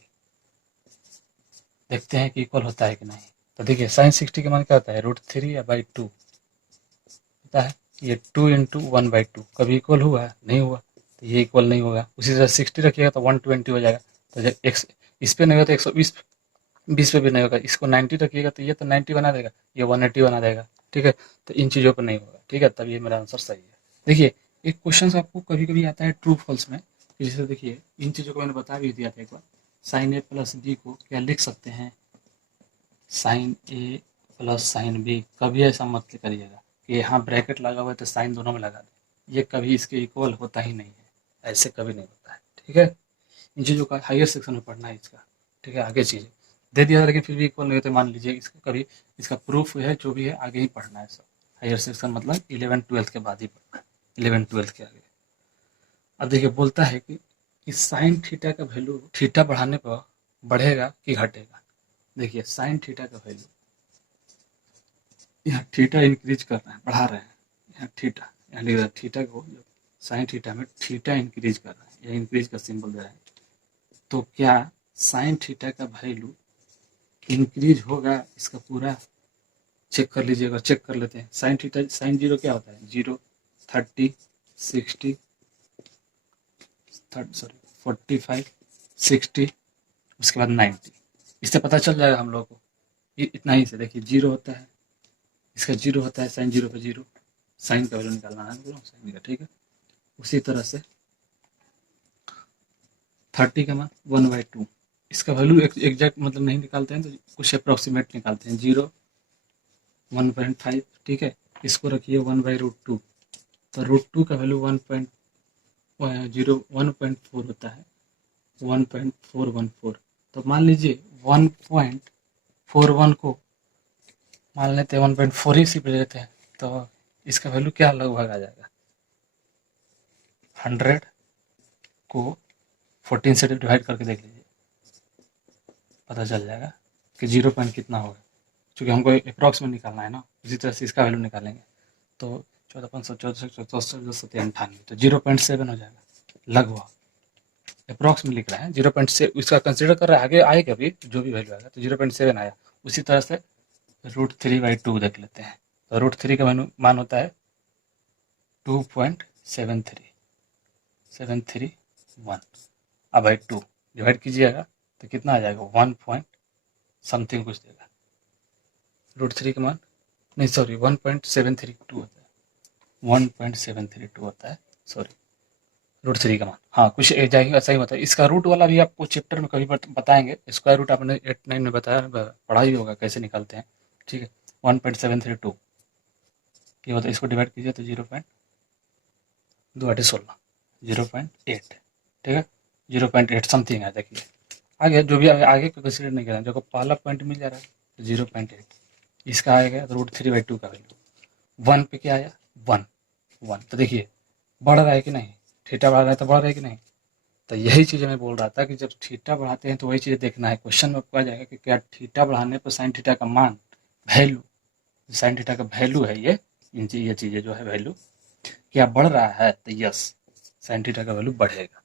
देखते हैं कि इक्वल होता है कि नहीं। तो देखिए साइन 60 का मान क्या होता है √3/2 होता है। ये 2 इंटू 1/2 कभी इक्वल हुआ है नहीं हुआ, तो ये इक्वल नहीं होगा। उसी तरह 60 रखिएगा तो 120 हो जाएगा, तो जब इस पे नहीं होगा तो 120 पे भी नहीं होगा। इसको 90 रखिएगा तो ये तो 90 बना देगा, ये 180 बना देगा। ठीक है, तो इन चीज़ों पर नहीं होगा। ठीक है, तब ये मेरा आंसर सही है। देखिए एक क्वेश्चन आपको कभी कभी आता है ट्रू फॉल्स में, जैसे देखिए इन चीज़ों को मैंने बता भी दिया था एक बार। साइन ए प्लस बी को क्या लिख सकते हैं, साइन ए प्लस साइन बी। कभी ऐसा मत करिएगा कि यहाँ ब्रैकेट लगा हुआ है तो साइन दोनों में लगा दें, ये कभी इसके इक्वल होता ही नहीं है, ऐसे कभी नहीं होता है। ठीक है, इन चीज़ों का हायर सेक्शन में पढ़ना है इसका। ठीक है, आगे चीज़ें दे दिया लेकिन फिर भी इक्वल नहीं होते मान लीजिए, इसका कभी इसका प्रूफ है जो भी है आगे ही पढ़ना है सब। हायर सेक्शन मतलब 11th-12th के बाद ही पढ़ना है, 11th-12th के आगे। अब देखिए बोलता है कि साइन थीटा का वैल्यू थीटा बढ़ाने पर बढ़ेगा कि घटेगा। देखिए साइन थीटा का वैल्यू यहाँ थीटा इंक्रीज कर रहे हैं, बढ़ा रहे हैं, यहाँ थीटा यहाँ लिख रहा है थीटा को, साइन थीटा में थीटा इंक्रीज कर रहे हैं, यह इंक्रीज का सिंबल दे रहे हैं। तो क्या साइन थीटा का वैल्यू इंक्रीज होगा, इसका पूरा चेक कर लीजिएगा, चेक कर लेते हैं। साइन थीटा साइन जीरो क्या होता है, 0, 30, 60, 45, 60, उसके बाद 90। इससे पता चल जाएगा हम लोग को, ये इतना ही से देखिए 0 होता है, इसका 0 होता है, साइन 0 पे 0, साइन का वैल्यू निकालना है साइन का। ठीक है, उसी तरह से 30 का मान 1/2, इसका वैल्यू एग्जैक्ट मतलब नहीं निकालते हैं तो कुछ अप्रोक्सीमेट निकालते हैं, 0, 1.5। ठीक है, इसको रखिए 1/√2, तो √2 का वैल्यू 1.4 होता है, 1.414। तो मान लीजिए 1.41 को मान लेते हैं 1.4 ही सिर्फ लेते हैं, तो इसका वैल्यू क्या लगभग आ जाएगा, 100 को 14 से डिवाइड करके देख लीजिए, पता चल जाएगा कि 0 पॉइंट कितना होगा, क्योंकि हमको अप्रॉक्स में निकालना है ना। इसी तरह से इसका वैल्यू निकालेंगे तो 14,500, 14,1498, तो 0.7 हो जाएगा लगभग, अप्रॉक्स में लिख रहे हैं 0.7, इसका कंसिडर कर रहे हैं आगे आएगा भी जो भी वैल्यू आएगा, तो 0.7 आया। उसी तरह से √3/2 देख लेते हैं, तो √3 का मान होता है 2.731, अब भाई 2 डिवाइड कीजिएगा तो कितना आ जाएगा, 1 पॉइंट समथिंग कुछ देगा। √3 का मान नहीं सॉरी 1.732 होता है, 1.732 होता है, सॉरी √3 का मान, हाँ कुछ जाएगा ऐसा ही होता है। इसका रूट वाला भी आपको चैप्टर में कभी बताएंगे, स्क्वायर रूट आपने 8-9 में बताया, पढ़ा ही होगा कैसे निकालते हैं। ठीक है, 1.732 ये होता है, इसको डिवाइड कीजिए तो 0.2/16, 0.8। ठीक है, 0.8 समथिंग है। देखिए आगे जो भी आगे को कंसिडर नहीं करें, देखो पहला पॉइंट मिल जा रहा है 0.8, इसका आएगा √3/2 का वैल्यू, 1 पे क्या आया 1, तो देखिए बढ़ रहा है कि नहीं, थीटा बढ़ रहा है तो बढ़ रहा है कि नहीं। तो यही चीज़ मैं बोल रहा था कि जब थीटा बढ़ाते हैं तो वही चीज़ देखना है। क्वेश्चन में आपको आ जाएगा कि क्या थीटा बढ़ाने पर साइन थीटा का मान वैल्यू, साइन थीटा का वैल्यू है ये ये चीज़ें जो है वैल्यू क्या बढ़ रहा है, तो यस साइन थीटा का वैल्यू बढ़ेगा।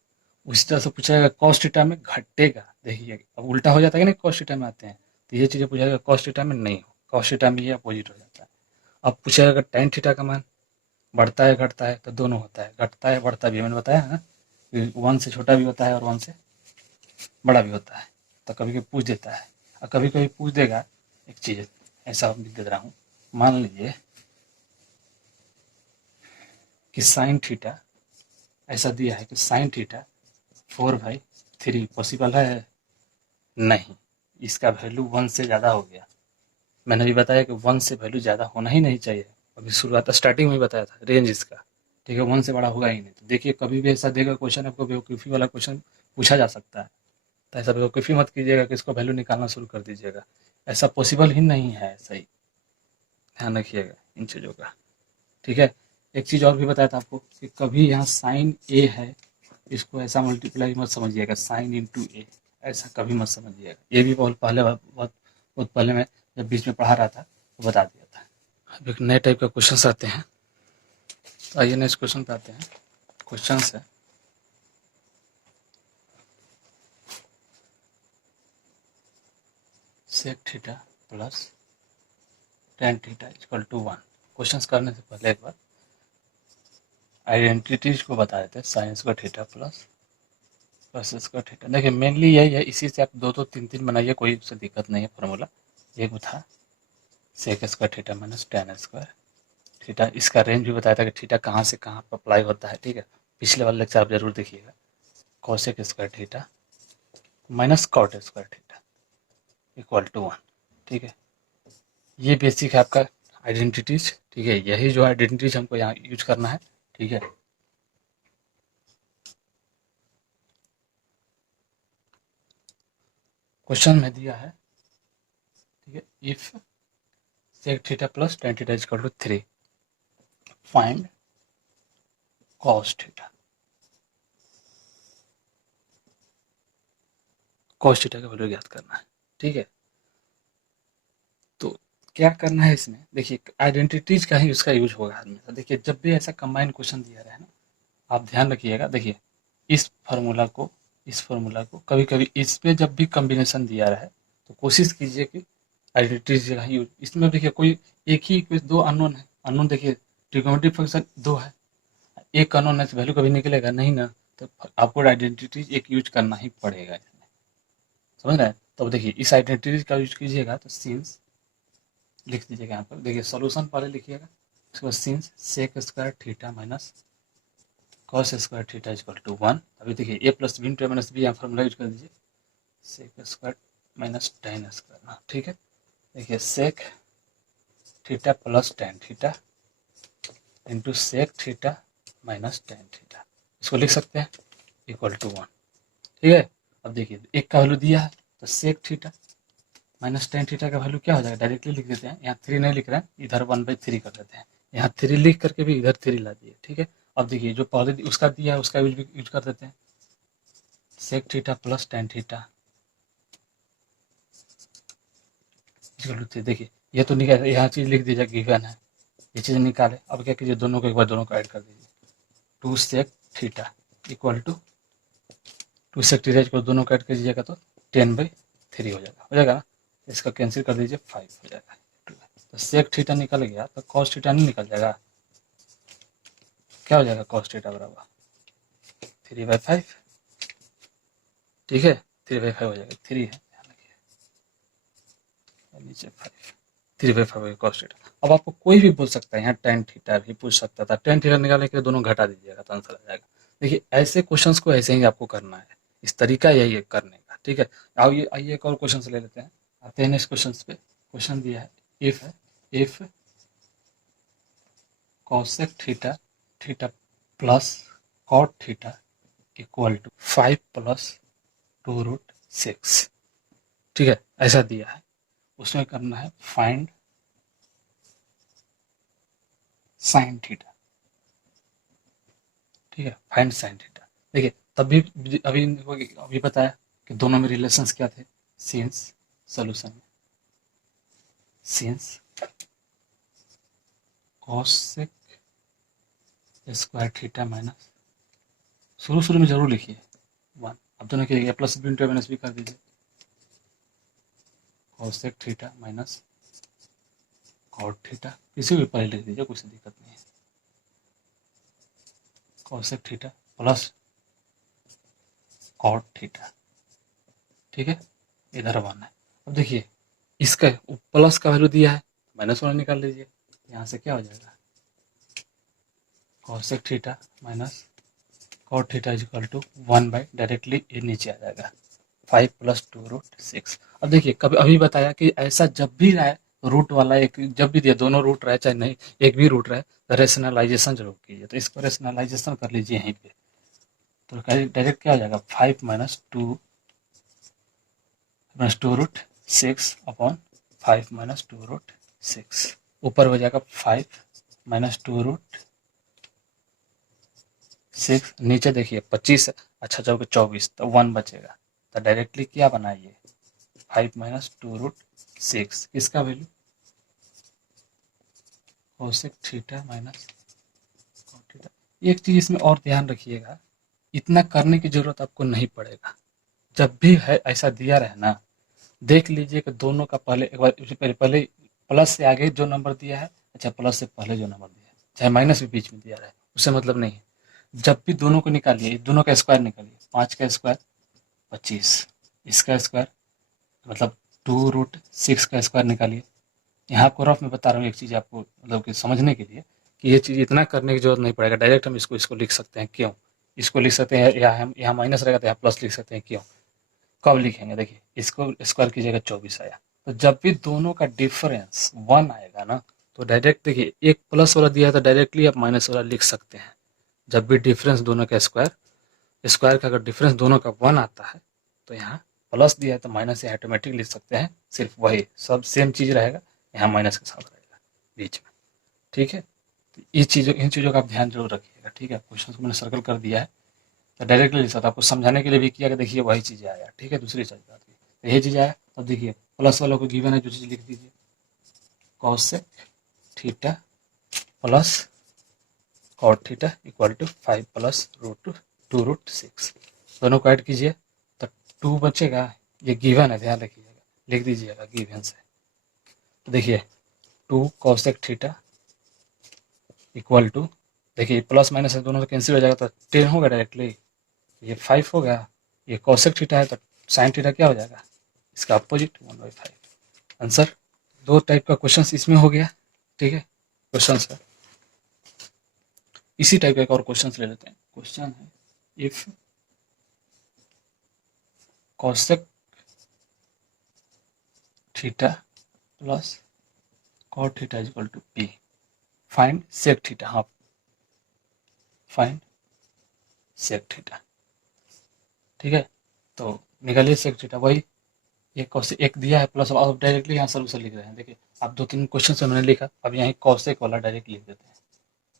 उसी तरह से पूछा जाएगा कॉस थीटा में घटेगा, देखिए अब उल्टा हो जाता है कि नहीं, कॉस थीटा में आते हैं तो ये चीज़ें पूछा जाएगा कॉस थीटा में नहीं हो, कॉस थीटा में ये अपोजिट हो जाता है। अब पूछा जाएगा टेन थीटा का मान बढ़ता है घटता है, तो दोनों होता है, घटता है बढ़ता भी, मैंने बताया है ना, 1 से छोटा भी होता है और 1 से बड़ा भी होता है। तो कभी कभी पूछ देता है और कभी कभी पूछ देगा एक चीज़ ऐसा भी दे रहा हूँ, मान लीजिए कि साइन थीटा ऐसा दिया है कि साइन थीटा 4/3 पॉसिबल है, नहीं, इसका वैल्यू 1 से ज़्यादा हो गया। मैंने भी बताया कि 1 से वैल्यू ज़्यादा होना ही नहीं चाहिए, अभी शुरुआत स्टार्टिंग में बताया था रेंज इसका। ठीक है, 1 से बड़ा होगा ही नहीं। तो देखिए कभी भी ऐसा देगा क्वेश्चन, आपको बेवकूफ़ी वाला क्वेश्चन पूछा जा सकता है, तो ऐसा बेवकूफ़ी मत कीजिएगा कि इसको वैल्यू निकालना शुरू कर दीजिएगा, ऐसा पॉसिबल ही नहीं है। सही ध्यान रखिएगा इन चीज़ों का। ठीक है, एक चीज़ और भी बताया था आपको कि कभी यहाँ साइन ए है, इसको ऐसा मल्टीप्लाई मत समझिएगा, साइन इंटू ए ऐसा कभी मत समझिएगा। ये भी बहुत पहले बहुत पहले मैं जब बीच में पढ़ा रहा था तो बता दिया था। अब एक नए टाइप का क्वेश्चन आते हैं, तो आइए नेक्स्ट क्वेश्चन पे आते हैं। क्वेश्चन है sec theta plus tan theta equal to 1। Question करने से पहले एक बार आइडेंटिटीज को बता देते हैं, sine square theta plus square theta. देखिए मेनली यही है, इसी से आप 2-2 3-3 बनाइए, कोई उससे दिक्कत नहीं है। फॉर्मूला एक था sec square theta minus tan square theta, इसका रेंज भी बताया था कि थीटा कहाँ से कहाँ पर अप्लाई होता है, ठीक है। पिछले वाले लेक्चर आप जरूर देखिएगा। Cosec square theta minus cot square theta equal to 1, ठीक है। ये बेसिक है आपका आइडेंटिटीज, ठीक है। यही जो आइडेंटिटीज हमको यहाँ यूज करना है, ठीक है। क्वेश्चन में दिया है, ठीक है, if sec theta plus tan theta is equal to 3, find cos theta. Cos theta का वैल्यू ज्ञात करना है, ठीक है। तो क्या करना है इसमें, देखिए आइडेंटिटीज का ही उसका यूज होगा हमेशा। देखिए जब भी ऐसा कंबाइंड क्वेश्चन दिया रहे ना, आप ध्यान रखिएगा। देखिए इस फार्मूला को कभी कभी इसमें जब भी कॉम्बिनेशन दिया रहे तो कोशिश कीजिए कि आइडेंटिटीज का ही यूज। इसमें देखिए कोई एक ही कोई दो अननोन है, अननोन देखिए ट्रिग्नोमेट्रिक फंक्शन दो है, एक अननोन है तो वैल्यू कभी निकलेगा नहीं ना, तो आपको आइडेंटिटीज एक यूज करना ही पड़ेगा इसमें, समझ रहे हैं। तो देखिए इस आइडेंटिटीज का यूज कीजिएगा तो सिंस लिख दीजिएगा यहाँ पर। देखिए सॉल्यूशन पहले लिखिएगा, उसके बाद since sec square theta minus cos square theta equal to 1। अभी देखिए A plus B into A minus B यहाँ फॉर्मूला यूज कर दीजिए, sec square minus tan square, ठीक है। देखिए sec theta plus tan theta into sec theta minus tan theta, इसको लिख सकते हैं इक्वल टू 1, ठीक है। अब देखिए एक का वैल्यू दिया है तो sec theta minus tan theta का वैल्यू क्या हो जाएगा, डायरेक्टली लिख देते हैं। यहाँ 3 नहीं लिख रहे हैं, इधर 1/3 कर देते हैं। यहाँ 3 लिख करके भी इधर 3 ला दिए, ठीक है। अब देखिए जो पहले उसका दिया है उसका यूज कर देते हैं, sec theta plus tan theta. देखिए ये तो निकाल, यहाँ चीज लिख दीजिए गिवन है, ये चीज निकाले। अब क्या कीजिए, दोनों को एक बार दोनों को ऐड कर दीजिए, 2 sec theta equal to 2 sec theta equal दोनों को ऐड कर दीजिएगा तो 10/3 हो जाएगा ना। इसका कैंसिल कर दीजिए, 5 हो जाएगा। तो सेक थीटा निकल गया तो कॉस थीटा नहीं निकल जाएगा, क्या हो जाएगा, कॉस थीटा बराबर 3/5, ठीक है। 3/5 हो जाएगा, 3 है नीचे 5, 3/5 कॉस थीटा। अब आपको कोई भी बोल सकता है, यहाँ टेन थीटा भी पूछ सकता था, टेन थीटा निकालने के लिए दोनों घटा दीजिएगा तो आंसर आ जाएगा। देखिए ऐसे क्वेश्चंस को ऐसे ही आपको करना है, इस तरीका यही है करने का, ठीक है। आइए एक और क्वेश्चन ले लेते हैं, आते हैं नेक्स्ट क्वेश्चन पे। क्वेश्चन दिया है if cosec theta theta plus cot theta equal to 5 plus 2√6, ठीक है, ऐसा दिया है। उसमें करना है फाइंड साइन थीटा, ठीक है, फाइंड साइन थीटा। देखिए तभी अभी बताया कि दोनों में रिलेशंस क्या थे, सिंस सोल्यूशन में since cosec square theta minus, शुरू में जरूर लिखिए 1। अब दोनों के A plus B into minus B कर दीजिए, cosec theta minus cot theta, किसी भी पहले लिख दीजिए, कुछ दिक्कत नहीं है। Cosec theta plus cot theta, ठीक है, इधर 1 है। अब देखिए इसका प्लस का वैल्यू दिया है, माइनस 1 निकाल लीजिए, यहाँ से क्या हो जाएगा, cosec theta minus cot theta is equal to 1 by directly ये नीचे आ जाएगा 5 प्लस 2√6। अब देखिए कभी अभी बताया कि ऐसा जब भी रहे रूट वाला, एक जब भी दिया दोनों रूट रहे चाहे नहीं एक भी रूट रहे तो रेशनलाइजेशन जरूर कीजिए। तो इसको रेशनलाइजेशन कर लीजिए यहीं पे, तो डायरेक्ट क्या हो जाएगा 5 माइनस 2√6 अपॉन 5 माइनस 2√6, ऊपर हो जाएगा 5 माइनस 2√6, नीचे देखिए 25 अच्छा जाओगे 24 तो 1 बचेगा। तो डायरेक्टली क्या बनाइए 5 माइनस 2√6, किसका वैल्यू, cosec theta minus cot theta. एक चीज इसमें और ध्यान रखिएगा, इतना करने की जरूरत आपको नहीं पड़ेगा। जब भी है ऐसा दिया रहे ना, देख लीजिए कि दोनों का पहले एक बार पहले प्लस से आगे जो नंबर दिया है, अच्छा प्लस से पहले जो नंबर दिया है, चाहे माइनस भी बीच में दिया रहे, उससे मतलब नहीं है। जब भी दोनों को निकालिए, दोनों का स्क्वायर निकालिए, 5 का स्क्वायर 25, इसका स्क्वायर मतलब 2√6 का स्क्वायर निकालिए। यहाँ आपको रफ में बता रहा हूँ एक चीज़ आपको मतलब कि समझने के लिए, कि ये चीज़ इतना करने की जरूरत नहीं पड़ेगा, डायरेक्ट हम इसको इसको लिख सकते हैं। क्यों? इसको लिख सकते हैं, या हम यहाँ माइनस रहेगा तो यहाँ प्लस लिख सकते हैं। क्यों? कब लिखेंगे? देखिए, इसको स्क्वायर कीजिएगा 24 आया। तो जब भी दोनों का डिफरेंस 1 आएगा ना, तो डायरेक्ट देखिए, एक प्लस वाला दिया है तो डायरेक्टली आप माइनस वाला लिख सकते हैं। जब भी डिफरेंस दोनों का स्क्वायर का अगर डिफरेंस दोनों का 1 आता है, तो यहाँ प्लस दिया है तो माइनस यहाँ ऑटोमेटिक लिख सकते हैं। सिर्फ वही सब सेम चीज़ रहेगा, यहाँ माइनस के साथ रहेगा बीच में। ठीक है, तो इन चीज़ों का आप ध्यान जरूर रखिएगा। ठीक है, क्वेश्चन को मैंने सर्कल कर दिया है, तो डायरेक्टली लिख सकता, आपको समझाने के लिए भी किया कि देखिए वही चीज़ आया। ठीक है, दूसरी चीज़ बात तो यही चीज़ आया। तब देखिए, प्लस वालों को गिवन है, जो चीज़ लिख दीजिए, cosec theta plus cot theta equal to 5 plus √2 √6। दोनों को ऐड कीजिए तो 2 बचेगा। ये गिवन है, ध्यान रखिएगा, लिख दीजिएगा गिवन से। तो देखिए 2 कॉसेक थीटा इक्वल टू, देखिए प्लस माइनस है, दोनों से कैंसिल हो जाएगा तो 10 होगा डायरेक्टली। ये 5 हो गया। ये कॉसेक थीटा है तो साइन थीटा क्या हो जाएगा? इसका अपोजिट 1/5। आंसर। 2 टाइप का क्वेश्चन इसमें हो गया। ठीक है, क्वेश्चन है। इसी टाइप का एक और क्वेश्चन ले लेते हैं। क्वेश्चन है, if cosec theta plus cot theta equal to P, find sec theta. हाँ, फाइंड सेक थीटा। ठीक है, तो निकालिए सेक थीटा। वही एक कॉसेक एक दिया है प्लस, अब डायरेक्टली यहाँ सोल्यूशन लिख रहे हैं। देखिए, अब 2-3 क्वेश्चन से मैंने लिखा, अब यहाँ कॉसेक वाला डायरेक्ट लिख देते हैं।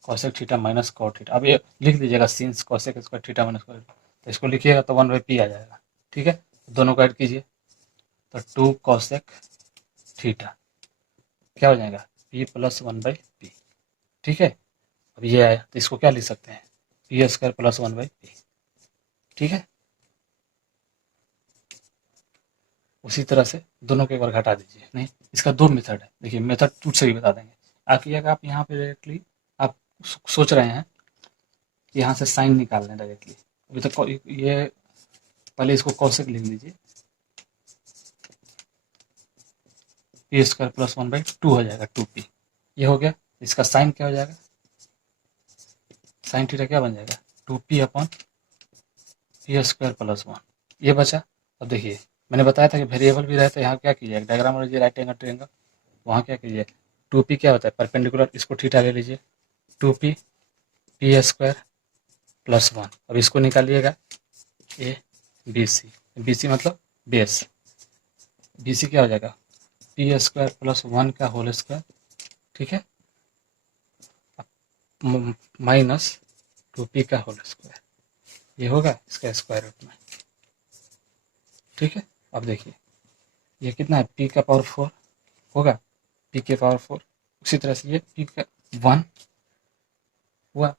Cosec theta minus cot theta. अब ये लिख दीजिएगा, since cosec square theta minus cot, तो इसको लिखिएगा तो 1/p आ जाएगा। ठीक है, दोनों को ऐड कीजिए तो 2 कॉसेक थीटा क्या हो जाएगा? p plus 1/p। ठीक है, अब ये आया तो इसको क्या लिख सकते हैं? p square plus 1/p। ठीक है, उसी तरह से दोनों को एक बार घटा दीजिए। नहीं, इसका 2 मेथड है। देखिए, मेथड 2 से भी बता देंगे। आखिर अगर आप यहाँ पे डायरेक्टली आप सोच रहे हैं कि यहाँ से साइन निकाल लें डायरेक्टली, अभी तक ये पहले इसको कॉसेक लिख लीजिए, p स्क्वायर प्लस 1/2 हो जाएगा 2p। ये हो गया। इसका साइन क्या हो जाएगा? साइन थीटा क्या बन जाएगा? 2p upon p square plus 1। ये बचा। अब देखिए, मैंने बताया था कि वेरिएबल भी रहता है, यहाँ क्या कीजिए, डायग्राम लीजिए, राइट एंगल ट्रायंगल, वहाँ क्या कीजिए, 2p क्या होता है? परपेंडिकुलर, इसको थीटा ले लीजिए, 2p p स्क्वायर प्लस 1। अब इसको निकालिएगा, ए बी सी, बी सी मतलब बेस, बी सी क्या हो जाएगा? p स्क्वायर प्लस 1 का होल स्क्वायर। ठीक है, माइनस 2p का होल स्क्वायर, ये होगा इसका स्क्वायर रूट में। ठीक है, अब देखिए ये कितना है? p का पावर 4 होगा, p के पावर 4। उसी तरह से ये p का 1 हुआ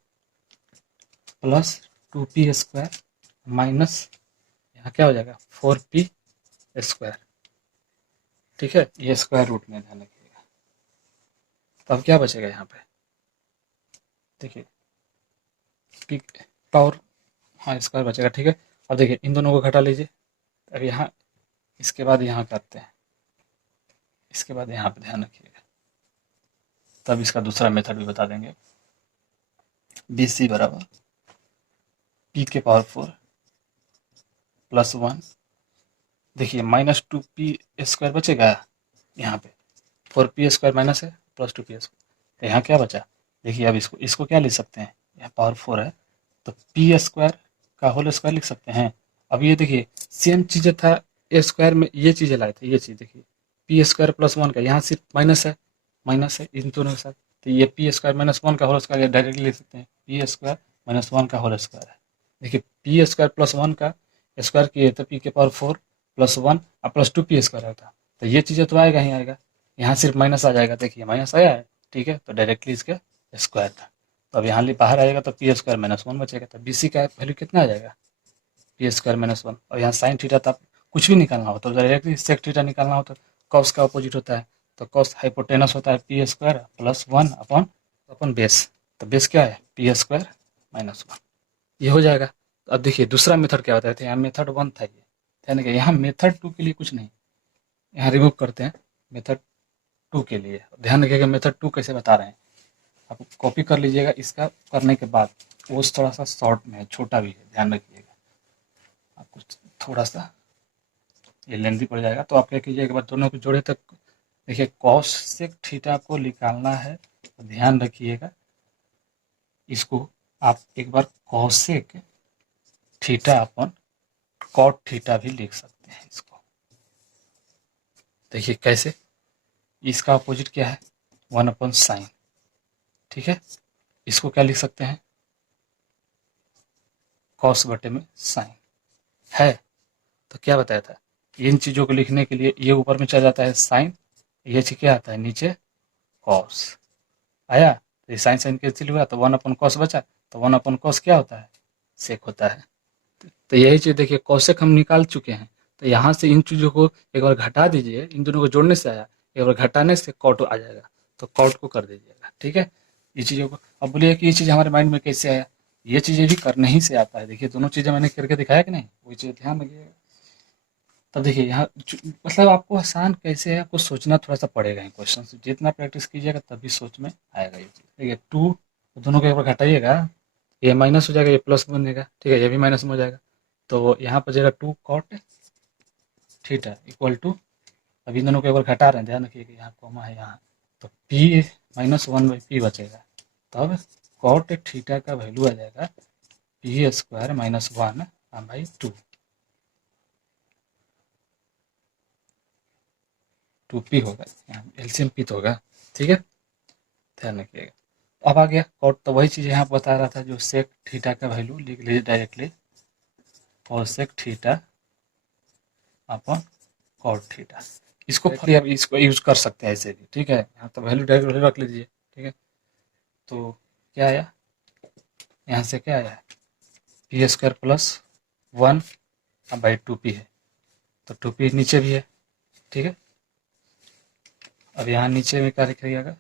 प्लस 2p स्क्वायर माइनस यहाँ क्या हो जाएगा? 4p square. ठीक है, ये स्क्वायर रूट में ध्यान रखिएगा। तब क्या बचेगा यहाँ पे? देखिए p पावर, हाँ स्क्वायर बचेगा। ठीक है, अब देखिए इन दोनों को घटा लीजिए। अब यहाँ इसके बाद यहाँ करते हैं, इसके बाद यहाँ पे ध्यान रखिएगा, तब इसका दूसरा मेथड भी बता देंगे। बी सी बराबर p के पावर 4 प्लस 1, देखिए माइनस 2p स्क्वायर बचेगा यहाँ पे, 4p स्क्वायर माइनस है प्लस 2p स्क्वायर, तो यहाँ क्या बचा? देखिए, अब इसको क्या लिख सकते हैं? यहाँ पावर 4 है तो p स्क्वायर का होल स्क्वायर लिख सकते हैं। अब ये देखिए सेम चीज़ था ए स्क्वायर में, ये चीज़ें लाए थे, ये चीज़ देखिए p स्क्वायर प्लस 1 का, यहाँ सिर्फ माइनस है इन दोनों के साथ, तो ये p स्क्वायर माइनस 1 का होल स्क्वायर डायरेक्टली लिख सकते हैं, p स्क्वायर माइनस 1 का होल स्क्वायर है। देखिए p स्क्वायर प्लस 1 का स्क्वायर किए तो p के पावर 4 प्लस 1 और प्लस 2p स्क्वायर होता, तो ये चीज़ें तो आएगा ही आएगा, यहाँ सिर्फ माइनस आ जाएगा। देखिए माइनस आया है। ठीक है, तो डायरेक्टली इसके स्क्वायर था, तो अब यहाँ बाहर आएगा तो p स्क्वायर माइनस 1 बचेगा, तो बी सी का वैल्यू कितना आ जाएगा? p square minus 1। और यहाँ साइन थीटा था, कुछ भी निकालना हो तो डायरेक्टली सेक थीटा निकालना हो तो कॉस का अपोजिट होता है, तो कॉस हाइपोटेनस होता है p square plus 1 upon base, तो बेस क्या है? p square minus 1। ये हो जाएगा। अब देखिए दूसरा मेथड क्या बताए थे, यहाँ मेथड 1 था, ये ध्यान रखिए, यहाँ मेथड 2 के लिए कुछ नहीं, यहाँ रिमूव करते हैं मेथड 2 के लिए। ध्यान रखिएगा मेथड 2 कैसे बता रहे हैं। आप कॉपी कर लीजिएगा। इसका करने के बाद वो थोड़ा सा शॉर्ट में है, छोटा भी है, ध्यान रखिएगा। आपको थोड़ा सा ये लेंथी पड़ जाएगा, तो आप क्या कीजिएगा, एक बार दोनों को जोड़े तक देखिए कॉसेक थीटा को निकालना है, तो ध्यान रखिएगा इसको आप एक बार कॉसेक थीटा अपन कॉट थीटा भी लिख सकते हैं इसको। देखिए कैसे, इसका अपोजिट क्या है, 1/sin, ठीक है। इसको क्या लिख सकते हैं, कॉस बटे में साइन है। तो क्या बताया था, इन चीज़ों को लिखने के लिए ये ऊपर में चला जाता है साइन, ये चीज क्या आता है नीचे कॉस आया, तो ये साइन साइन कैंसिल हुआ, तो 1/cos बचा, तो 1/cos क्या होता है, सेक होता है। तो यही चीज़ देखिए कॉसेक हम निकाल चुके हैं, तो यहाँ से इन चीज़ों को एक बार घटा दीजिए, इन दोनों को जोड़ने से आया, एक बार घटाने से कॉट आ जाएगा, तो कॉट को कर दीजिएगा, ठीक है। ये चीज़ों को अब बोलिए कि ये चीज़ हमारे माइंड में कैसे आया, ये चीज़ें भी करने ही से आता है। देखिए दोनों चीज़ें मैंने करके दिखाया कि नहीं, वही चीज़ ध्यान रखिएगा। तब देखिए यहाँ मतलब आपको आसान कैसे है, आपको सोचना थोड़ा सा पड़ेगा इन क्वेश्चन से, जितना प्रैक्टिस कीजिएगा तभी सोच में आएगा ये चीज़। देखिए 2 दोनों को एक बार घटाइएगा, ये माइनस हो जाएगा, ये प्लस बनेगा, ठीक है, ये भी माइनस में हो जाएगा, तो यहाँ पर जाएगा 2 cot थीटा इक्वल टू, अब इन दोनों को एक बार घटा रहे हैं, ध्यान रखिए कि यहाँ कॉमा है यहाँ, तो p -1/p बचेगा, तब कॉट थीटा का वैल्यू आ जाएगा p² -1/2, 2p होगा, यहाँ एलसीएम p तो होगा, ठीक है, ध्यान रखिएगा। अब आ गया कॉट, तो वही चीज़ यहाँ बता रहा था, जो सेक थीटा का वैल्यू लिख लीजिए डायरेक्टली, कॉसेक थीटा अपन कॉट थीटा, इसको फिर आप इसको यूज कर सकते हैं ऐसे भी, ठीक है। यहाँ तो वैल्यू डायरेक्ट रख लीजिए, ठीक है। तो क्या आया, यहाँ से क्या आया, p² + 1/2p है, तो 2p नीचे भी है, ठीक है। अब यहाँ नीचे में क्या लिखिएगा,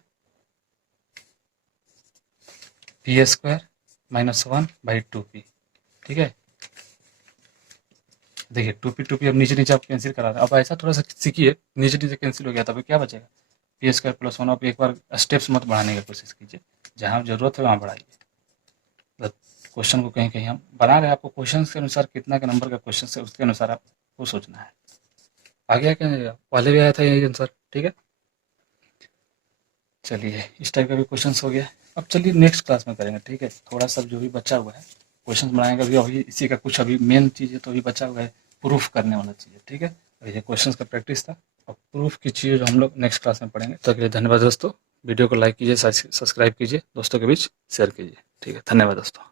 p² - 1/2p, ठीक है। देखिए 2p अब नीचे नीचे आप कैंसिल करा रहे हैं, अब ऐसा थोड़ा सा सीखिए, नीचे नीचे कैंसिल हो गया, तब क्या बचेगा, p² + 1। आप एक बार स्टेप्स मत बढ़ाने की कोशिश कीजिए, जहाँ जरूरत है वहाँ बढ़ाइए। क्वेश्चन को कहीं कहीं हम बना रहे हैं, आपको क्वेश्चन के अनुसार कितना के नंबर का क्वेश्चन है उसके अनुसार आपको सोचना है। आ गया क्या, पहले भी आया था यही आंसर, ठीक है। चलिए इस टाइप का भी क्वेश्चन हो गया। अब चलिए नेक्स्ट क्लास में करेंगे, ठीक है। थोड़ा सा जो भी बचा हुआ है क्वेश्चन बनाएंगे, अभी इसी का कुछ अभी मेन चीज़ है तो अभी बचा हुआ है, प्रूफ करने वाला चीज़ है, ठीक है। अभी ये क्वेश्चन का प्रैक्टिस था, और प्रूफ की चीज़ जो हम लोग नेक्स्ट क्लास में पढ़ेंगे। तो धन्यवाद दोस्तों, वीडियो को लाइक कीजिए, सब्सक्राइब कीजिए, दोस्तों के बीच शेयर कीजिए, ठीक है। धन्यवाद दोस्तों।